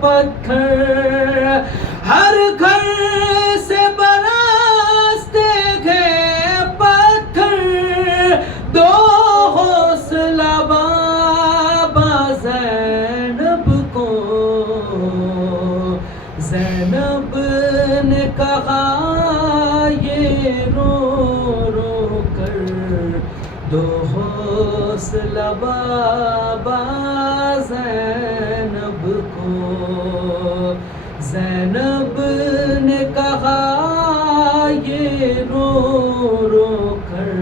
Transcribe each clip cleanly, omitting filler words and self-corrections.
پتھر ہر گھر سے برستے گئے پتھر دو حوصلہ بابا زینب کو زینب نے کہا یہ رو رو کر دو حوصلہ بابا زینب کو زینب نے کہا یہ رو رو کر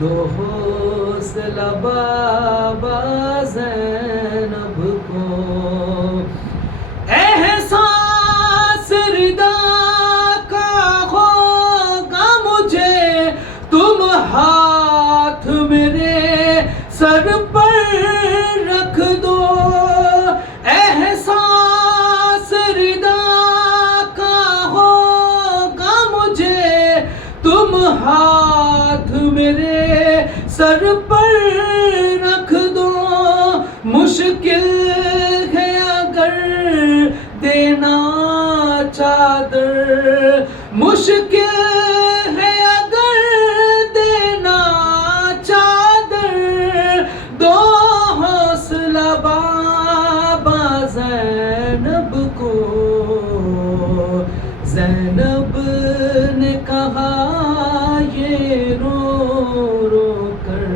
دو حوصلہ بابا زینب کو احساس ردا کا ہوگا مجھے تم ہاتھ میرے سر پر رکھ دو احساس ردا کا ہوگا مجھے تم ہاتھ میرے سر پر رکھ دو مشکل ہے اگر دینا چادر مشکل ہے اگر دینا چادر دو حوصلہ بابا زینب کو زینب نے کہا یہ رو رو کر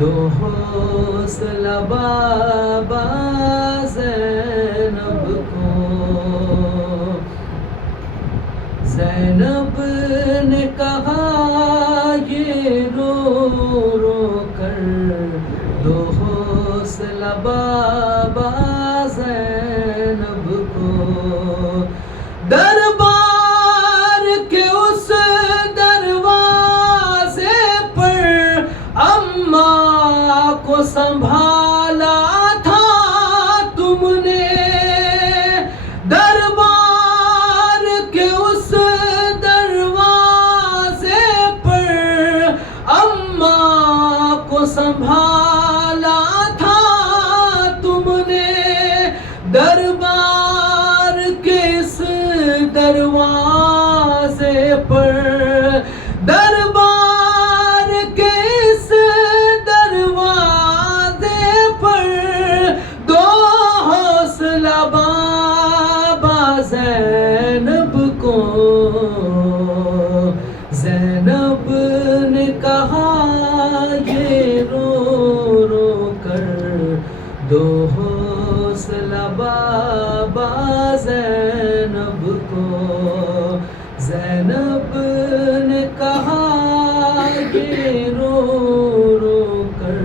دو حوصلہ بابا زینب کو زینب نے کہا یہ رو رو کر دو حوصلہ بابا زینب کو دربار کے اس دروازے پر اماں کو سنبھالا تھا تم نے دربار کے اس دروازے پر اماں کو سنبھالا تھا تم نے دربار کے اس دروازے پر دربار کے اس دروازے پر دو حوصلہ بابا زینب کو زینب نے کہا یہ رو رو کر دو حوصلہ بابا زینب کو زینب نے کہا یہ رو رو کر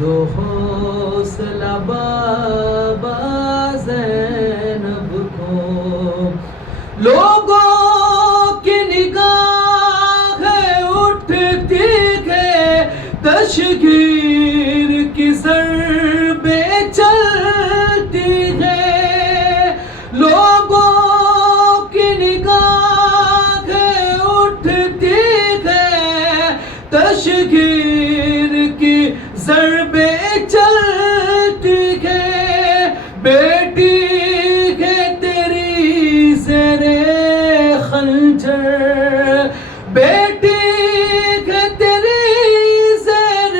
دو حوصلہ بابا زینب کو لوگوں کی نگاہیں اٹھتی ہے تشگیر کی ضربیں چلتی ہے لوگوں کی نگاہیں اٹھتی ہے تشگیر کی ضربیں چلتی ہے بیٹی ہے تیری زیر خنجر بیٹی ہے تیری زیر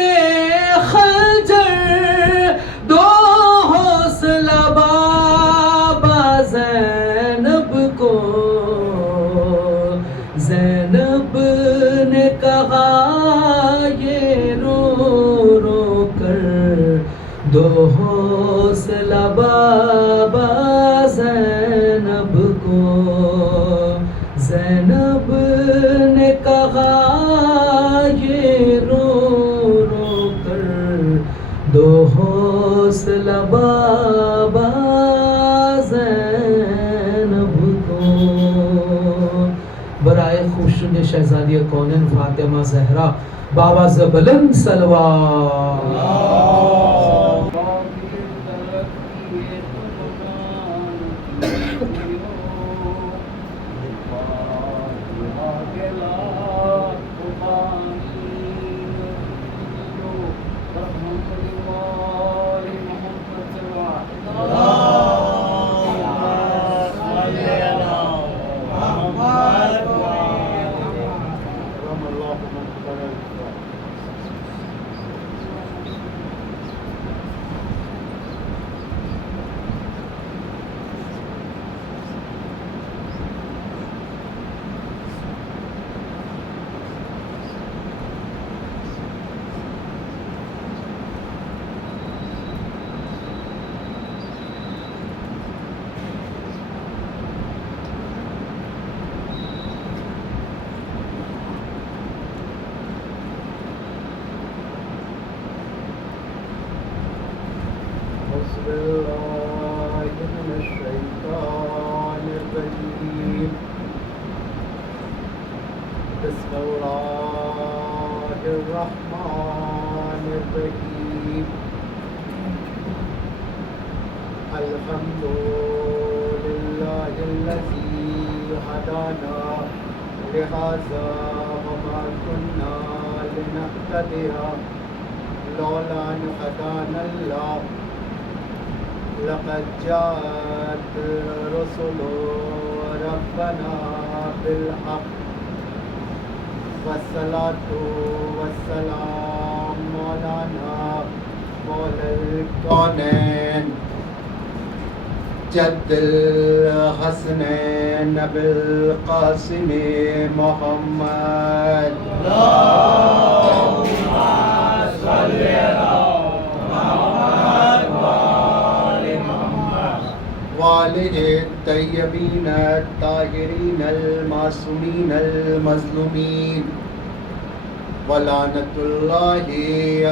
خنجر دو حوصلہ بابا زینب کو زینب نے کہا یہ رو رو کر دو حوصلہ بابا زینب کو زینب نے کہا یہ رو رو کر دو حوصلہ بابا زینب کو برائے خوشنود شہزادی کونین فاطمہ زہرا بابا زبلند صلوات Allah بسم الله من الشيطان الرجيم بسم الله الرحمن الرحيم الحمد لله الذي هدانا لهذا وما كنا لنهتدي لولا أن هدانا الله لقد جاءت رسل ربنا بالحق والصلاة والسلام مولانا مولى الكونين جد الحسنين بالقاسم محمد اللهم صل على محمد وآل محمد وآله الطيبين الطاهرين المعصومين المظلومين ولعنة الله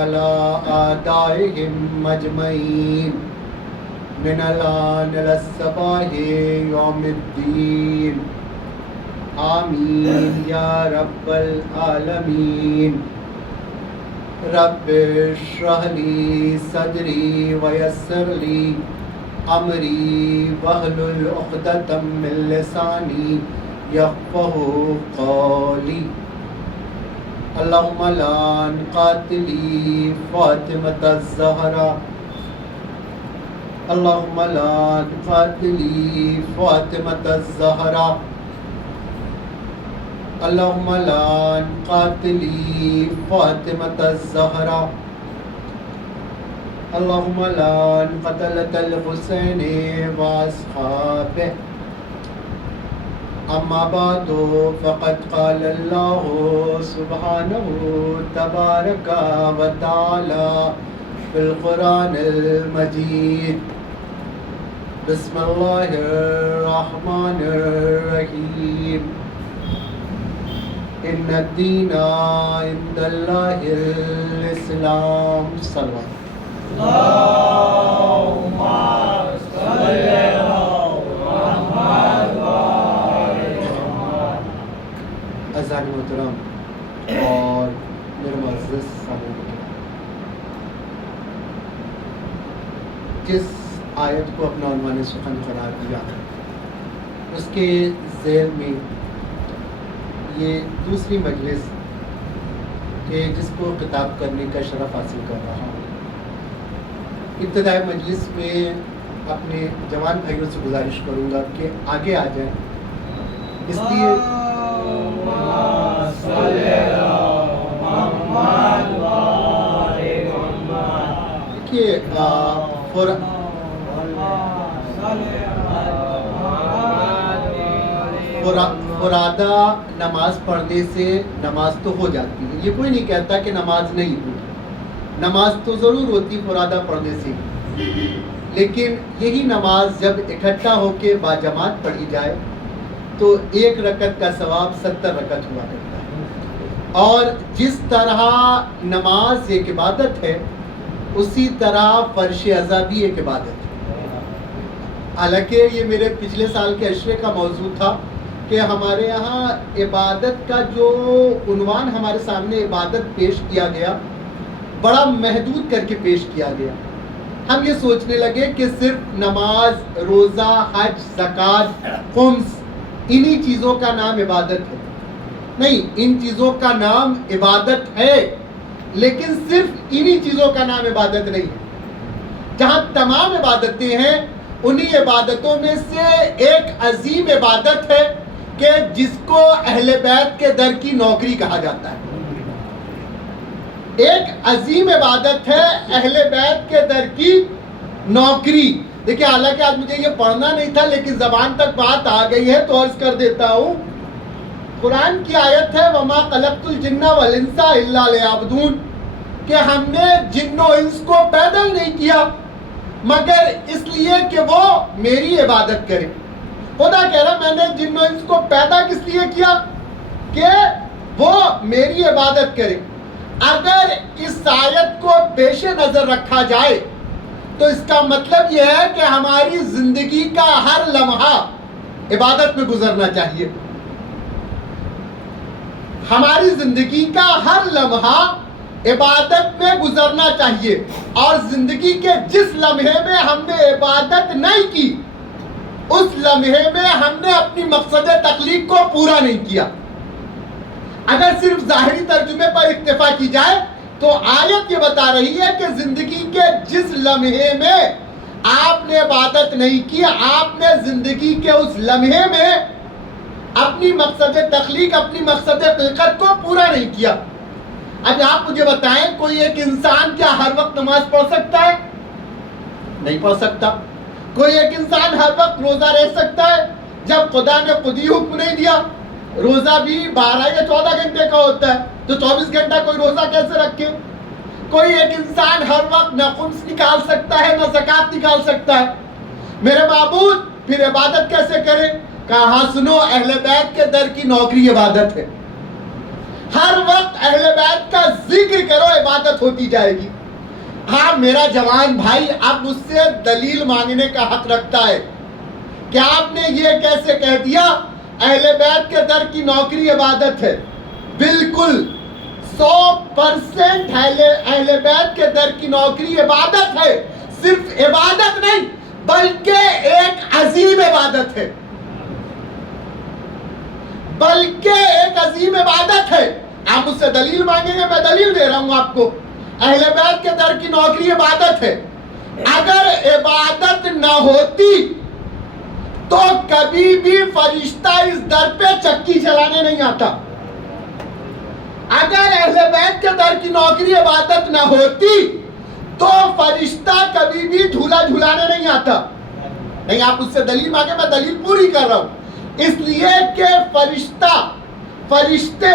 على أعدائهم أجمعين من الآن إلى الصباح يوم الدين آمين يا رب العالمين رب اشرح لي صدري ويسر لي أمري واحلل عقدة من لساني يفقهوا قولي اللهم لعن قاتلي فاطمة الزهراء اللهم لعن قاتلي فاطمة الزهراء اللهم لعن قاتلي فاطمة الزهراء اللهم لعن قتلة الحسين وأصحابه أما بعد فقد قال الله سبحانه تبارك وتعالى في القرآن المجيد بسم الله الرحمن الرحيم إن الدين عند الله الإسلام صلى الله اللهم صل على محمد اذان محترم اور میرے معزز سامعین، جس آیت کو اپنا عنوان سخن قرار دیا اس کے ذیل میں یہ دوسری مجلس کہ جس کو خطاب کرنے کا شرف حاصل کر رہا ہوں، ابتدائی مجلس میں اپنے جوان بھائیوں سے گزارش کروں گا کہ آگے آ جائیں، اس لیے دیکھیے فرادہ نماز پڑھنے سے نماز تو ہو جاتی ہے، یہ کوئی نہیں کہتا کہ نماز نہیں ہوتی، نماز تو ضرور ہوتی فرادہ پڑھنے سے، لیکن یہی نماز جب اکٹھا ہو کے باجماعت پڑھی جائے تو ایک رکعت کا ثواب 70 رکعت ہوا کرتا ہے۔ اور جس طرح نماز ایک عبادت ہے اسی طرح فرش ازا بھی ایک عبادت ہے۔ حالانکہ یہ میرے پچھلے سال کے عشرے کا موضوع تھا کہ ہمارے یہاں عبادت کا جو عنوان ہمارے سامنے عبادت پیش کیا گیا بڑا محدود کر کے پیش کیا گیا۔ ہم یہ سوچنے لگے کہ صرف نماز، روزہ، حج، زکوٰۃ، خمس انہی چیزوں کا نام عبادت ہے۔ نہیں، ان چیزوں کا نام عبادت ہے، لیکن صرف انہی چیزوں کا نام عبادت نہیں ہے۔ جہاں تمام عبادتیں ہیں انہی عبادتوں میں سے ایک عظیم عبادت ہے کہ جس کو اہل بیت کے در کی نوکری کہا جاتا ہے۔ ایک عظیم عبادت ہے اہل بیت کے در کی نوکری۔ دیکھیں، حالانکہ آج مجھے یہ پڑھنا نہیں تھا لیکن زبان تک بات آ گئی ہے تو عرض کر دیتا ہوں۔ قرآن کی آیت ہے وَمَا خَلَقْتُ الْجِنَّ وَالْإِنسَ إِلَّا لِيَعْبُدُونَ، کہ ہم نے جن و انس کو پیدا نہیں کیا مگر اس لیے کہ وہ میری عبادت کرے۔ خدا کہہ رہا میں نے جن و انس کو پیدا کس لیے کیا؟ کہ وہ میری عبادت کرے۔ اگر اس آیت کو پیش نظر رکھا جائے تو اس کا مطلب یہ ہے کہ ہماری زندگی کا ہر لمحہ عبادت میں گزرنا چاہیے. ہماری زندگی کا ہر لمحہ عبادت میں گزرنا چاہیے. اور زندگی کے جس لمحے میں ہم نے عبادت نہیں کی اس لمحے میں ہم نے اپنی مقصد تخلیق کو پورا نہیں کیا. اگر صرف ظاہری ترجمے پر اکتفا کی جائے تو آیت یہ بتا رہی ہے کہ زندگی کے جس لمحے میں آپ نے عبادت نہیں کی آپ نے زندگی کے اس لمحے میں اپنی مقصد تخلیق اپنی مقصد خلقت کو پورا نہیں کیا. اب آپ مجھے بتائیں کوئی ایک انسان کیا ہر وقت نماز پڑھ سکتا ہے؟ نہیں پڑھ سکتا. کوئی ایک انسان ہر وقت روزہ رہ سکتا ہے؟ جب خدا نے خود ہی حکم نہیں دیا. روزہ بھی 12 یا 14 گھنٹے کا ہوتا ہے تو 24 گھنٹہ کوئی روزہ کیسے رکھے؟ کوئی ایک انسان ہر وقت نہ خمس نکال سکتا ہے نہ زکوٰۃ نکال سکتا ہے. میرے معبود پھر عبادت کیسے کرے؟ کہا ہاں سنو، اہل بیت کے در کی نوکری عبادت ہے. ہر وقت اہل بیت کا ذکر کرو، عبادت ہوتی جائے گی. ہاں میرا جوان بھائی اب مجھ سے دلیل مانگنے کا حق رکھتا ہے کہ آپ نے یہ کیسے کہہ دیا اہل بیت کے در کی نوکری عبادت ہے. بالکل 100% اہل بیت کے در کی نوکری عبادت ہے. صرف عبادت نہیں بلکہ ایک عظیم عبادت ہے. بلکہ ایک عظیم عبادت ہے. آپ مجھ سے دلیل مانگیں گے، میں دلیل دے رہا ہوں آپ کو. اہل بیت کے در کی نوکری عبادت ہے. اگر عبادت نہ ہوتی تو کبھی بھی فرشتہ اس در پہ چکی چلانے نہیں آتا. اگر اہل بیت کے در کی نوکری عبادت نہ ہوتی تو فرشتہ کبھی بھی جھولا جھولانے نہیں آتا. نہیں آپ اس سے دلیل مانگے، میں دلیل پوری کر رہا ہوں. اس لیے کہ فرشتے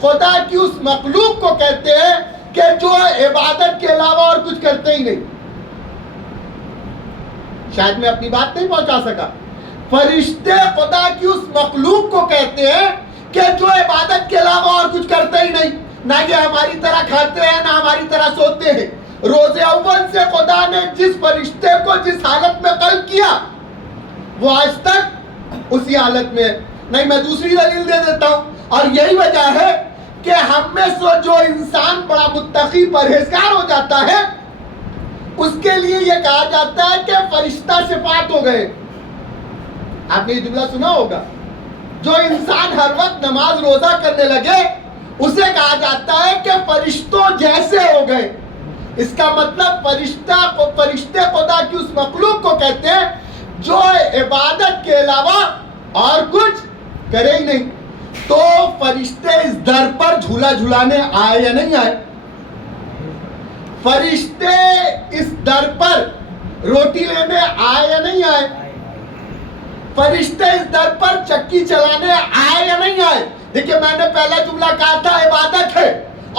خدا کی اس مخلوق کو کہتے ہیں کہ جو عبادت کے علاوہ اور کچھ کرتے ہی نہیں. شاید میں اپنی بات نہیں پہنچا سکا. فرشتے خدا کی اس مخلوق کو کہتے ہیں کہ جو عبادت کے علاوہ اور کچھ کرتے ہی نہیں. نہ یہ ہماری طرح کھاتے ہیں نہ ہماری طرح سوتے ہیں. روز اول سے خدا نے جس فرشتے کو جس حالت میں خلق کیا وہ آج تک اسی حالت میں ہے. نہیں میں دوسری دلیل دے دیتا ہوں، اور یہی وجہ ہے کہ ہم میں سے جو انسان بڑا متقی پرہیزگار ہو جاتا ہے اس کے لیے یہ کہا جاتا ہے کہ فرشتہ صفات ہو گئے. آپ نے یہ جملہ سنا ہوگا. جو انسان ہر وقت نماز روزہ کرنے لگے اسے کہا جاتا ہے کہ فرشتوں جیسے ہو گئے. اس کا مطلب فرشتے خدا کی اس مخلوق کو کہتے ہیں جو عبادت کے علاوہ اور کچھ کرے ہی نہیں. تو فرشتے اس در پر جھولا جھولانے آئے یا نہیں آئے؟ فرشتے اس در پر روٹی لینے آئے یا نہیں آئے؟ فرشتے اس در پر چکی چلانے آئے یا نہیں آئے؟ دیکھیں میں نے پہلا جملہ کہا تھا عبادت ہے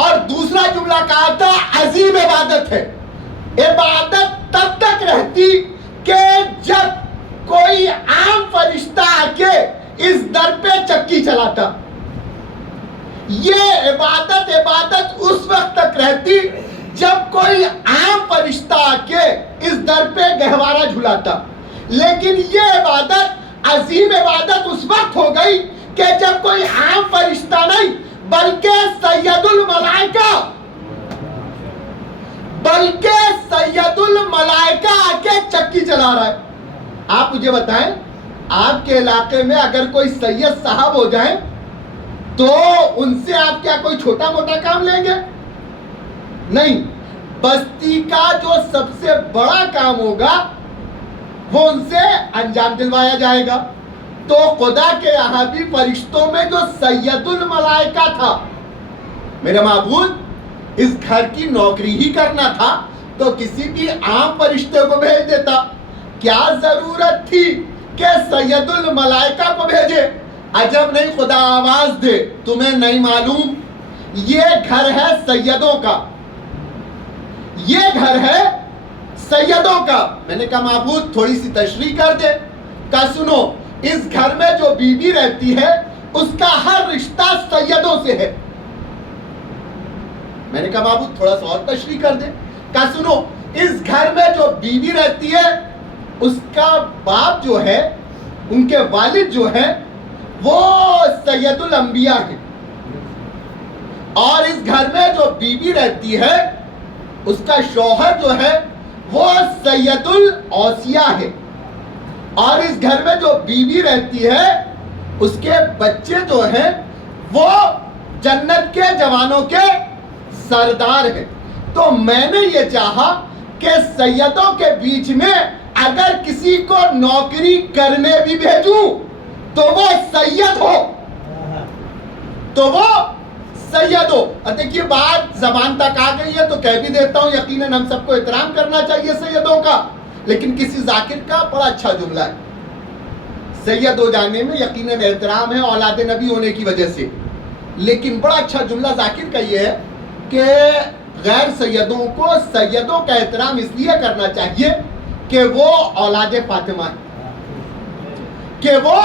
اور دوسرا جملہ کہا تھا عظیم عبادت ہے. عبادت تب تک رہتی کہ جب کوئی عام فرشتہ آ کے اس در پہ چکی چلاتا. یہ عبادت اس وقت تک رہتی جب کوئی عام فرشتہ آ کے اس در پہ گہوارہ جھلاتا. لیکن یہ عبادت عظیم عبادت اس وقت ہو گئی کہ جب کوئی عام فرشتہ نہیں بلکہ سید الملائکہ آ کے چکی چلا رہا ہے. آپ مجھے بتائیں آپ کے علاقے میں اگر کوئی سید صاحب ہو جائیں تو ان سے آپ کیا کوئی چھوٹا موٹا کام لیں گے؟ نہیں. بستی کا جو سب سے بڑا کام ہوگا وہ ان سے انجام دلوایا جائے گا. تو خدا کے یہاں بھی فرشتوں میں جو سید الملائکہ تھا میرے معبود اس گھر کی نوکری ہی کرنا تھا تو کسی بھی عام فرشتے کو بھیج دیتا. کیا ضرورت تھی کہ سید الملائکہ کو بھیجے؟ عجب نہیں خدا آواز دے تمہیں نہیں معلوم یہ گھر ہے سیدوں کا، یہ گھر ہے سیدوں کا. میں نے کہا معبود تھوڑی سی تشریح کر دے. کہا سنو اس گھر میں جو بیوی رہتی ہے اس کا ہر رشتہ سیدوں سے ہے. میں نے کہا معبود تھوڑا سا اور تشریح کر دے. کہا سنو اس گھر میں جو بیوی رہتی ہے اس کا باپ جو ہے، ان کے والد جو ہے وہ سید الانبیاء ہیں، اور اس گھر میں جو بیوی رہتی ہے اس کا شوہر جو ہے وہ سید الاوصیاء ہے، اور اس گھر میں جو بیوی رہتی ہے اس کے بچے جو ہیں وہ جنت کے جوانوں کے سردار ہیں۔ تو میں نے یہ چاہا کہ سیدوں کے بیچ میں اگر کسی کو نوکری کرنے بھی بھیجوں تو وہ سید ہو، تو وہ سید ہو۔ اور دیکھیے بات زبان تک آ گئی ہے تو کہہ بھی دیتا ہوں، یقیناً ہم سب کو احترام کرنا چاہیے سیدوں کا، لیکن کسی ذاکر کا بڑا اچھا جملہ ہے، سید ہو جانے میں یقیناً احترام ہے اولاد نبی ہونے کی وجہ سے، لیکن بڑا اچھا جملہ ذاکر کا یہ ہے کہ غیر سیدوں کو سیدوں کا احترام اس لیے کرنا چاہیے کہ وہ اولاد فاطمہ ہے، کہ وہ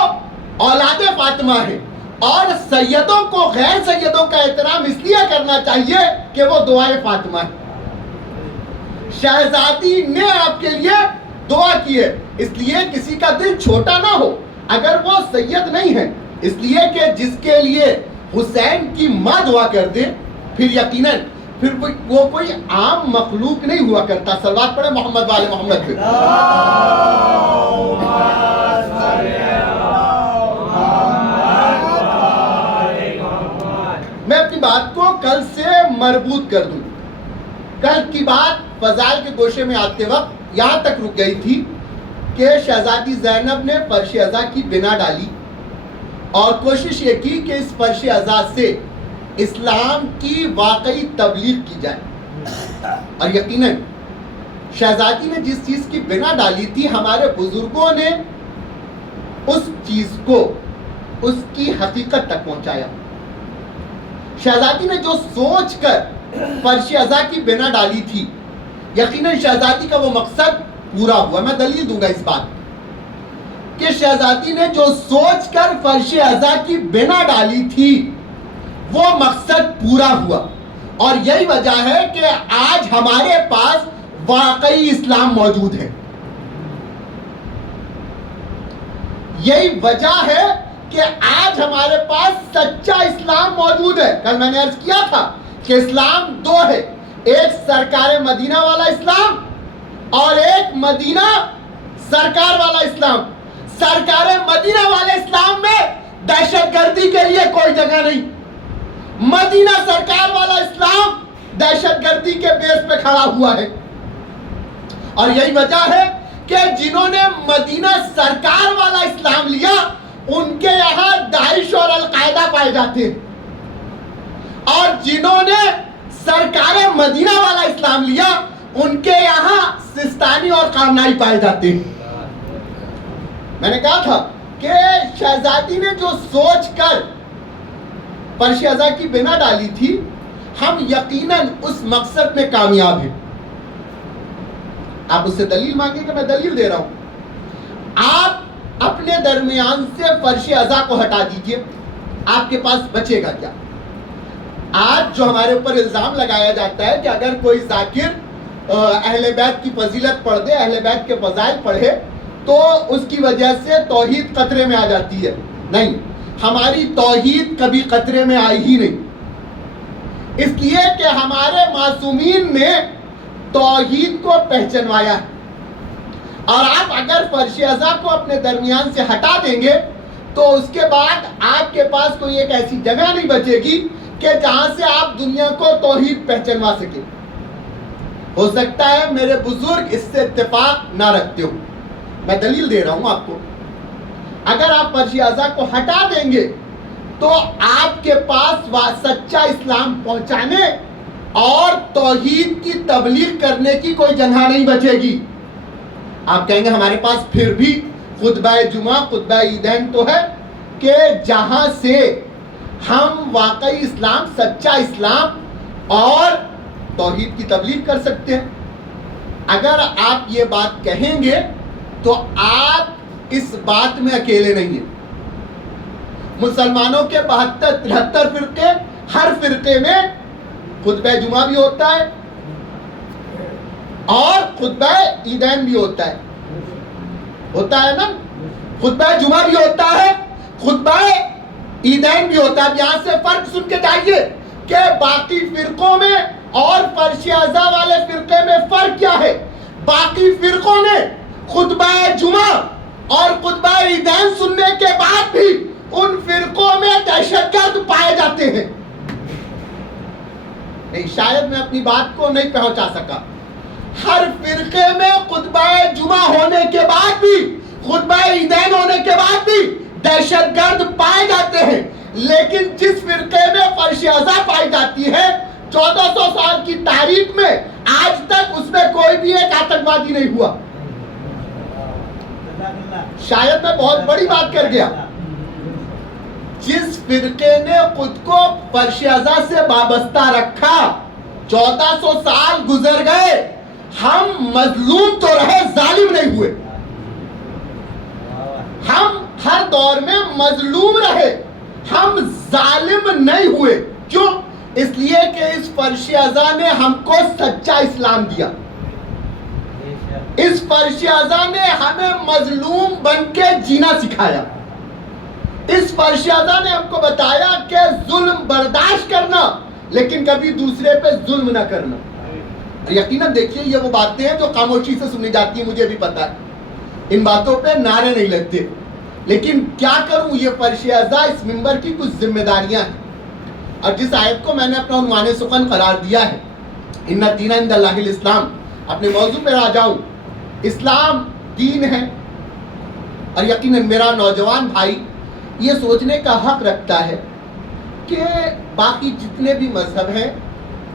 اولاد فاطمہ ہے، اور سیدوں کو غیر سیدوں کا احترام اس لیے کرنا چاہیے کہ وہ دعائے فاطمہ ہے۔ شہزادی نے آپ کے لیے دعا کی ہے، اس لیے کسی کا دل چھوٹا نہ ہو اگر وہ سید نہیں ہے، اس لیے کہ جس کے لیے حسین کی ماں دعا کر دے پھر یقیناً پھر وہ کوئی عام مخلوق نہیں ہوا کرتا۔ صلوات پڑھے محمد والے محمد پہ۔ میں اپنی بات کو کل سے مربوط کر دوں۔ کل کی بات فضائل کے گوشے میں آتے وقت یہاں تک رک گئی تھی کہ شہزادی زینب نے فرش ازا کی بنا ڈالی اور کوشش یہ کی کہ اس فرش ازا سے اسلام کی واقعی تبلیغ کی جائے، اور یقیناً شہزادی نے جس چیز کی بنا ڈالی تھی ہمارے بزرگوں نے اس چیز کو اس کی حقیقت تک پہنچایا۔ شہزادی نے جو سوچ کر فرش ازا کی بنا ڈالی تھی یقیناً شہزادی کا وہ مقصد پورا ہوا۔ میں دلیل دوں گا اس بات کہ شہزادی نے جو سوچ کر فرش ازا کی بنا ڈالی تھی وہ مقصد پورا ہوا، اور یہی وجہ ہے کہ آج ہمارے پاس واقعی اسلام موجود ہے۔ یہی وجہ ہے کہ آج ہمارے پاس سچا اسلام موجود ہے۔ کل میں نے عرض کیا تھا کہ اسلام دو ہے، ایک سرکار مدینہ والا اسلام اور ایک مدینہ سرکار والا اسلام۔ سرکار مدینہ والے اسلام میں دہشت گردی کے لیے کوئی جگہ نہیں، مدینہ سرکار والا اسلام دہشت گردی کے بیس پہ کھڑا ہوا ہے، اور یہی وجہ ہے کہ جنہوں نے مدینہ سرکار والا اسلام لیا ان کے یہاں داعش اور القاعدہ پائے جاتے ہیں، اور جنہوں نے سرکار مدینہ والا اسلام لیا ان کے یہاں سستانی اور قارنائی پائے جاتے ہیں۔ میں نے کہا تھا کہ شہزادی نے جو سوچ کر فرش ازا کی بنا ڈالی تھی ہم یقیناً اس مقصد میں کامیاب ہیں۔ آپ اس سے دلیل مانگیں کہ میں دلیل دے رہا ہوں۔ آپ اپنے درمیان سے فرش ازا کو ہٹا دیجئے، آپ کے پاس بچے گا کیا؟ آج جو ہمارے اوپر الزام لگایا جاتا ہے کہ اگر کوئی ذاکر اہل بیت کی فضیلت پڑھ دے، اہل بیت کے فضائل پڑھے تو اس کی وجہ سے توحید خطرے میں آ جاتی ہے۔ نہیں، ہماری توحید کبھی خطرے میں آئی ہی نہیں، اس لیے کہ ہمارے معصومین نے توحید کو پہچنوایا ہے، اور آپ اگر فرش ازا کو اپنے درمیان سے ہٹا دیں گے تو اس کے بعد آپ کے پاس کوئی ایک ایسی جگہ نہیں بچے گی کہ جہاں سے آپ دنیا کو توحید پہچنوا سکیں۔ ہو سکتا ہے میرے بزرگ اس سے اتفاق نہ رکھتے ہو، میں دلیل دے رہا ہوں آپ کو۔ اگر آپ فرش ازا کو ہٹا دیں گے تو آپ کے پاس سچا اسلام پہنچانے اور توحید کی تبلیغ کرنے کی کوئی جگہ نہیں بچے گی۔ آپ کہیں گے ہمارے پاس پھر بھی خطبہ جمعہ، خطبہ عیدین تو ہے کہ جہاں سے ہم واقعی اسلام، سچا اسلام اور توحید کی تبلیغ کر سکتے ہیں۔ اگر آپ یہ بات کہیں گے تو آپ اس بات میں اکیلے نہیں ہیں۔ مسلمانوں کے 72-73 فرقے، ہر فرقے میں خطبہ جمعہ بھی ہوتا ہے، اور خطبہ عیدین بھی ہوتا ہے نا, خطبہ جمعہ بھی ہوتا ہے, خطبہ عیدین بھی ہوتا ہے. یہاں سے فرق سن کے جائیے کہ باقی فرقوں میں اور فرش ازا والے فرقے میں فرق کیا ہے. باقی فرقوں نے خطبہ جمعہ اور خطبہ عیدین سننے کے بعد بھی ان فرقوں میں دہشت گرد پائے جاتے ہیں. نہیں, شاید میں اپنی بات کو نہیں پہنچا سکا. ہر فرقے میں خطبہ جمعہ ہونے کے بعد بھی, خطبہ عیدین ہونے کے بعد بھی دہشت گرد پائے جاتے ہیں. لیکن جس فرقے میں فرش ازا پائی جاتی ہے 1400 سال کی تاریخ میں آج تک اس میں کوئی بھی ایک آتنکوادی نہیں ہوا. شاید میں بہت بڑی بات کر گیا. جس فرقے نے خود کو فرش ازا سے وابستہ رکھا 1400 سال گزر گئے, ہم مظلوم تو رہے, ظالم نہیں ہوئے. ہم ہر دور میں مظلوم رہے, ہم ظالم نہیں ہوئے. کیوں؟ اس لیے کہ اس فرش ازا نے ہم کو سچا اسلام دیا. اس فرش ازا نے ہمیں مظلوم بن کے جینا سکھایا. اس فرش ازا نے ہم کو بتایا کہ ظلم برداشت کرنا لیکن کبھی دوسرے پہ ظلم نہ کرنا. یقیناً دیکھیے یہ وہ باتیں ہیں جو خاموشی سے سنی جاتی ہیں, مجھے بھی پتا ہے ان باتوں پہ نعرے نہیں لگتے, لیکن کیا کروں, یہ فرش ازا اس منبر کی کچھ ذمہ داریاں ہیں. اور جس آیت کو میں نے اپنا عنوان سخن قرار دیا ہے ان الدین عند اللہ الاسلام, اپنے موضوع پہ آ جاؤں. اسلام دین ہے, اور یقیناً میرا نوجوان بھائی یہ سوچنے کا حق رکھتا ہے کہ باقی جتنے بھی مذہب ہیں,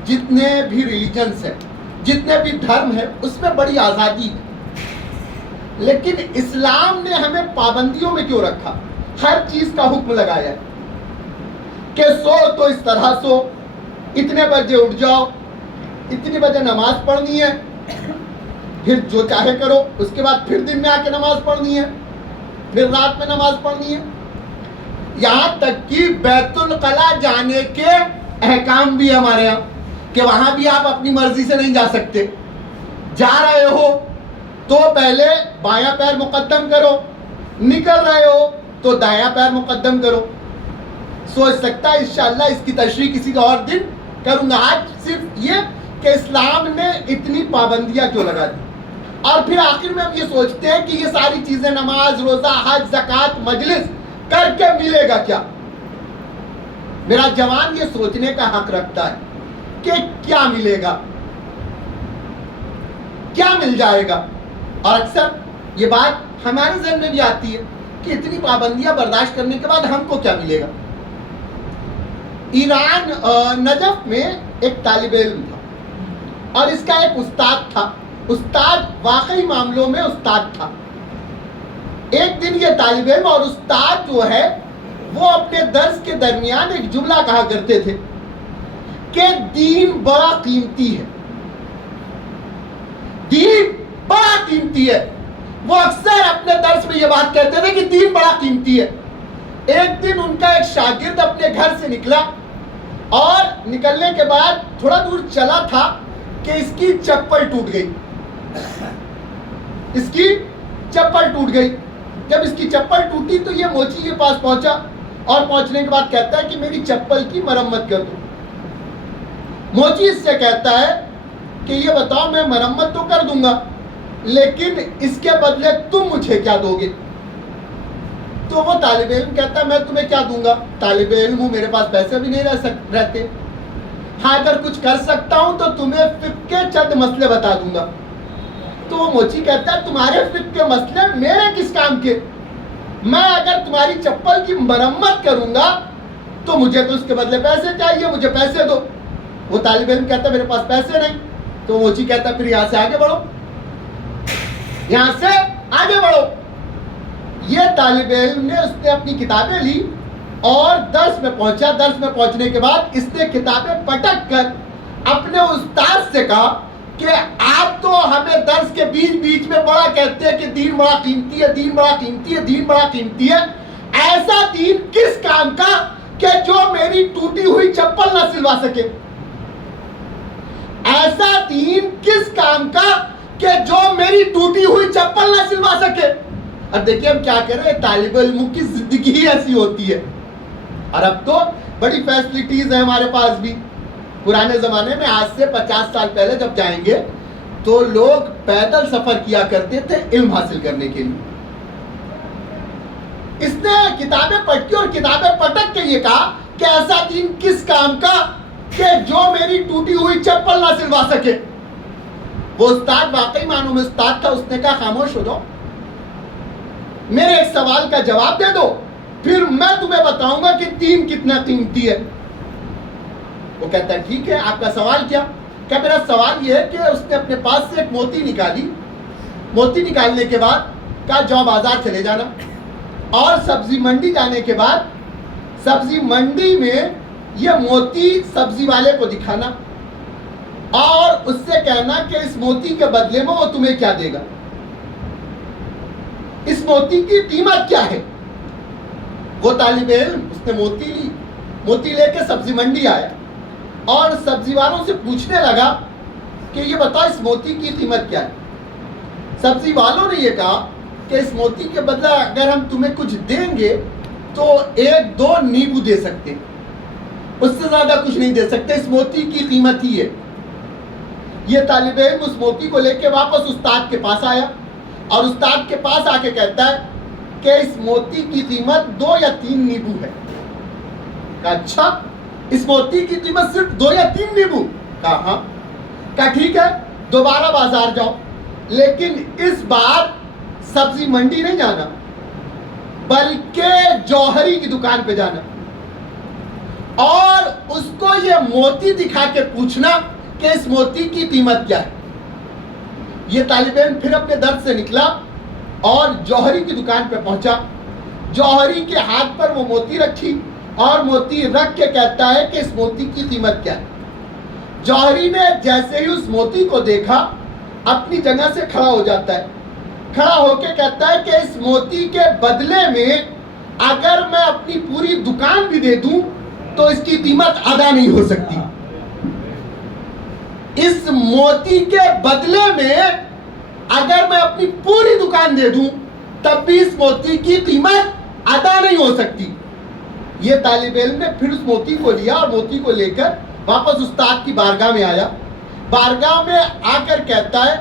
جتنے بھی ریلیجنس ہیں, جتنے بھی دھرم ہیں, اس میں بڑی آزادی ہے, لیکن اسلام نے ہمیں پابندیوں میں کیوں رکھا؟ ہر چیز کا حکم لگایا ہے کہ سو تو اس طرح سو, اتنے بجے اٹھ جاؤ, اتنی بجے نماز پڑھنی ہے, پھر جو چاہے کرو, اس کے بعد پھر دن میں آ کے نماز پڑھنی ہے, پھر رات میں نماز پڑھنی ہے. یہاں تک کہ بیت الخلا جانے کے احکام بھی ہمارے یہاں کہ وہاں بھی آپ اپنی مرضی سے نہیں جا سکتے. جا رہے ہو تو پہلے بایاں پیر مقدم کرو, نکل رہے ہو تو دایاں پیر مقدم کرو. سوچ سکتا ہے انشاءاللہ اس کی تشریح کسی کا اور دن کروں گا. آج صرف یہ کہ اسلام نے اتنی پابندیاں کیوں لگا دی, اور پھر آخر میں ہم یہ سوچتے ہیں کہ یہ ساری چیزیں نماز, روزہ, حج, زکوٰۃ, مجلس کر کے ملے گا کیا. میرا جوان یہ سوچنے کا حق رکھتا ہے کہ کیا ملے گا, کیا مل جائے گا. اور اکثر یہ بات ہمارے ذہن میں بھی آتی ہے کہ اتنی پابندیاں برداشت کرنے کے بعد ہم کو کیا ملے گا. ایران نجف میں ایک طالب علم تھا اور اس کا ایک استاد تھا. استاد واقعی معاملوں میں استاد تھا. ایک دن یہ طالب علم اور استاد جو ہے وہ اپنے درس کے درمیان ایک جملہ کہا کرتے تھے کہ دین بڑا قیمتی ہے, دین بڑا قیمتی ہے. وہ اکثر اپنے درس میں یہ بات کہتے تھے کہ دین بڑا قیمتی ہے. ایک دن ان کا ایک شاگرد اپنے گھر سے نکلا اور نکلنے کے بعد تھوڑا دور چلا تھا کہ اس کی چپل ٹوٹ گئی. اس کی چپل ٹوٹ گئی. جب اس کی چپل ٹوٹی تو یہ موچی کے پاس پہنچا اور پہنچنے کے بعد کہتا ہے کہ میری چپل کی مرمت کر دو. موچی اس سے کہتا ہے کہ یہ بتاؤ میں مرمت تو کر دوں گا لیکن اس کے بدلے تم مجھے کیا دو گے. تو وہ طالب علم کہتا ہے میں تمہیں کیا دوں گا, طالب علم ہوں, میرے پاس پیسے بھی نہیں رہتے. ہاں اگر کچھ کر سکتا ہوں تو تمہیں فقہ کے چند مسئلے بتا دوں گا. تو وہ موچی کہتا ہے تمہارے فقہ کے مسئلے میرے کس کام کے, میں اگر تمہاری چپل کی مرمت کروں گا تو مجھے تو اس کے بدلے پیسے چاہیے, مجھے پیسے دو. وہ طالب علم کہتا ہے میرے پاس پیسے نہیں. تو موچی کہتا ہے پھر یہاں سے آگے بڑھو, یہاں سے آگے بڑھو. یہ طالب علم نے اس نے اپنی کتابیں لی اور درس میں پہنچا. درس میں پہنچنے کے بعد اس نے کتابیں پٹک کر اپنے استاد سے کہا کہ آپ تو ہمیں درس کے بیچ بیچ میں بڑا کہتے ہیں کہ دین بڑا قیمتی ہے, دین بڑا قیمتی ہے, دین بڑا قیمتی ہے. ایسا دین کس کام کا کہ جو میری ٹوٹی ہوئی چپل نہ سلوا سکے, ایسا دین کس کام کا کہ جو میری ٹوٹی ہوئی چپل نہ سلوا سکے. اور دیکھیے ہم کیا کر رہے ہیں, طالب علموں کی زندگی ہی ایسی ہوتی ہے. اور اب تو بڑی فیسلٹیز ہیں ہمارے پاس بھی. پرانے زمانے میں آج سے 50 سال پہلے جب جائیں گے تو لوگ پیدل سفر کیا کرتے تھے علم حاصل کرنے کے لیے. اس نے کتابیں پڑھ کے اور کتابیں پٹک کے یہ کہا کہ ایسا دین کس کام کا کہ جو میری ٹوٹی ہوئی چپل نہ سلوا سکے. وہ استاد واقعی معنوں میں استاد تھا. اس نے کہا خاموش ہو جاؤ, میرے ایک سوال کا جواب دے دو, پھر میں تمہیں بتاؤں گا کہ دین کتنا قیمتی ہے. وہ کہتا ہے ٹھیک ہے, آپ کا سوال کیا؟ کہ میرا سوال یہ ہے کہ اس نے اپنے پاس سے ایک موتی نکالی. موتی نکالنے کے بعد کہا جاؤ بازار چلے جانا, اور سبزی منڈی جانے کے بعد سبزی منڈی میں یہ موتی سبزی والے کو دکھانا اور اس سے کہنا کہ اس موتی کے بدلے میں وہ تمہیں کیا دے گا, اس موتی کی قیمت کیا ہے. وہ طالب علم اس نے موتی لی, موتی لے کے سبزی منڈی آیا اور سبزی والوں سے پوچھنے لگا کہ یہ بتا اس موتی کی قیمت کیا ہے. سبزی والوں نے یہ کہا کہ اس موتی کے بدلہ اگر ہم تمہیں کچھ دیں گے تو 1-2 نیبو دے سکتے, اس سے زیادہ کچھ نہیں دے سکتے, اس موتی کی قیمت ہی ہے. یہ طالب علم اس موتی کو لے کے واپس استاد کے پاس آیا اور استاد کے پاس آ کے کہتا ہے کہ اس موتی کی قیمت 2 یا 3 نیبو ہے. کہا اچھا, اس موتی کی قیمت صرف 2 یا 3 نیبو؟ کہا ہاں. کہا ٹھیک ہے, دوبارہ بازار جاؤ, لیکن اس بار سبزی منڈی نہیں جانا بلکہ جوہری کی دکان پہ جانا اور اس کو یہ موتی دکھا کے پوچھنا کہ اس موتی کی قیمت کیا ہے. یہ طالب علم پھر اپنے درس سے نکلا اور جوہری کی دکان پہ پہنچا. جوہری کے ہاتھ پر وہ موتی رکھی اور موتی رکھ کے کہتا ہے کہ اس موتی کی قیمت کیا ہے. جوہری نے جیسے ہی اس موتی کو دیکھا اپنی جگہ سے کھڑا ہو جاتا ہے. کھڑا ہو کے کہتا ہے کہ اس موتی کے بدلے میں اگر میں اپنی پوری دکان بھی دے دوں تو اس کی قیمت ادا نہیں ہو سکتی. اس موتی کے بدلے میں اگر میں اپنی پوری دکان دے دوں تب بھی اس موتی کی قیمت ادا نہیں ہو سکتی. یہ طالب علم نے پھر اس موتی کو لیا اور موتی کو لے کر واپس استاد کی بارگاہ میں آیا. بارگاہ میں آ کر کہتا ہے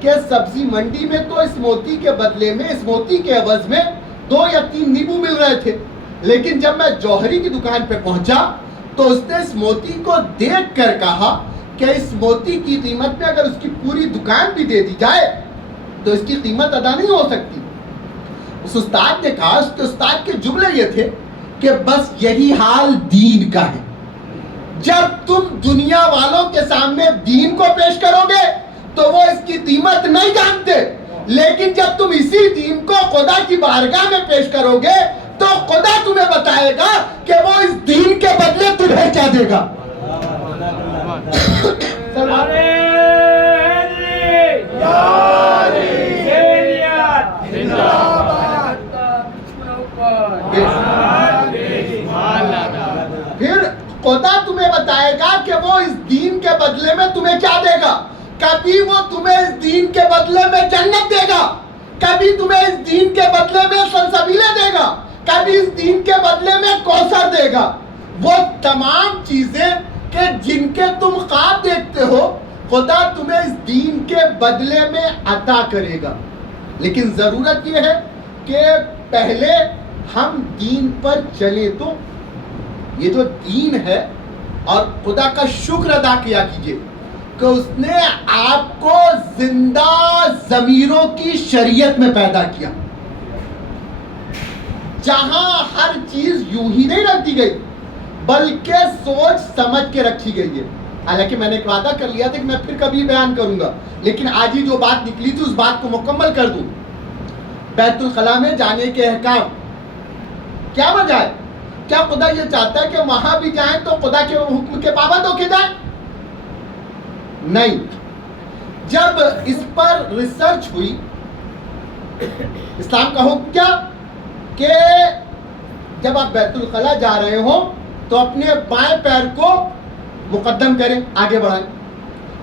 کہ سبزی منڈی میں تو اس موتی کے بدلے میں, اس موتی کے عوض میں 2 یا 3 نیبو مل رہے تھے, لیکن جب میں جوہری کی دکان پہ پہنچا تو اس نے اس موتی کو دیکھ کر کہا کہ اس موتی کی قیمت میں اگر اس کی پوری دکان بھی دے دی جائے تو اس کی قیمت ادا نہیں ہو سکتی. اس استاد نے کہا, اس کے استاد کے جملے یہ تھے کہ بس یہی حال دین کا ہے. جب تم دنیا والوں کے سامنے دین کو پیش کرو گے تو وہ اس کی قیمت نہیں جانتے, لیکن جب تم اسی دین کو خدا کی بارگاہ میں پیش کرو گے تو خدا تمہیں بتائے گا کہ وہ اس دین کے بدلے تمہیں کیا دے گا. پھر خدا تمہیں بتائے گا کہ وہ اس دین کے بدلے میں تمہیں کیا دے گا. کبھی وہ تمہیں اس دین کے بدلے میں جنت دے گا, کبھی تمہیں اس دین کے بدلے میں سلسبیلے دے گا, کبھی اس دین کے بدلے میں کوثر دے گا. وہ تمام چیزیں کہ جن کے تم خواب دیکھتے ہو خدا تمہیں اس دین کے بدلے میں عطا کرے گا. لیکن ضرورت یہ ہے کہ پہلے ہم دین پر چلیں. تو یہ جو دین ہے, اور خدا کا شکر ادا کیا کیجئے کہ اس نے آپ کو زندہ ضمیروں کی شریعت میں پیدا کیا, جہاں ہر چیز یوں ہی نہیں رکھ دی گئی بلکہ سوچ سمجھ کے رکھی گئی ہے. حالانکہ میں نے ایک وعدہ کر لیا تھا کہ میں پھر کبھی بیان کروں گا, لیکن آج ہی جو بات نکلی تھی اس بات کو مکمل کر دوں. بیت الخلاء میں جانے کے احکام کیا وجہ ہے؟ کیا خدا یہ چاہتا ہے کہ وہاں بھی جائیں تو خدا کے حکم کے پابند ہو کے جائیں؟ نہیں. جب اس پر ریسرچ ہوئی, اسلام کا حکم کیا کہ جب آپ بیت الخلاء جا رہے ہو تو اپنے بائیں پیر کو مقدم کریں, آگے بڑھائیں,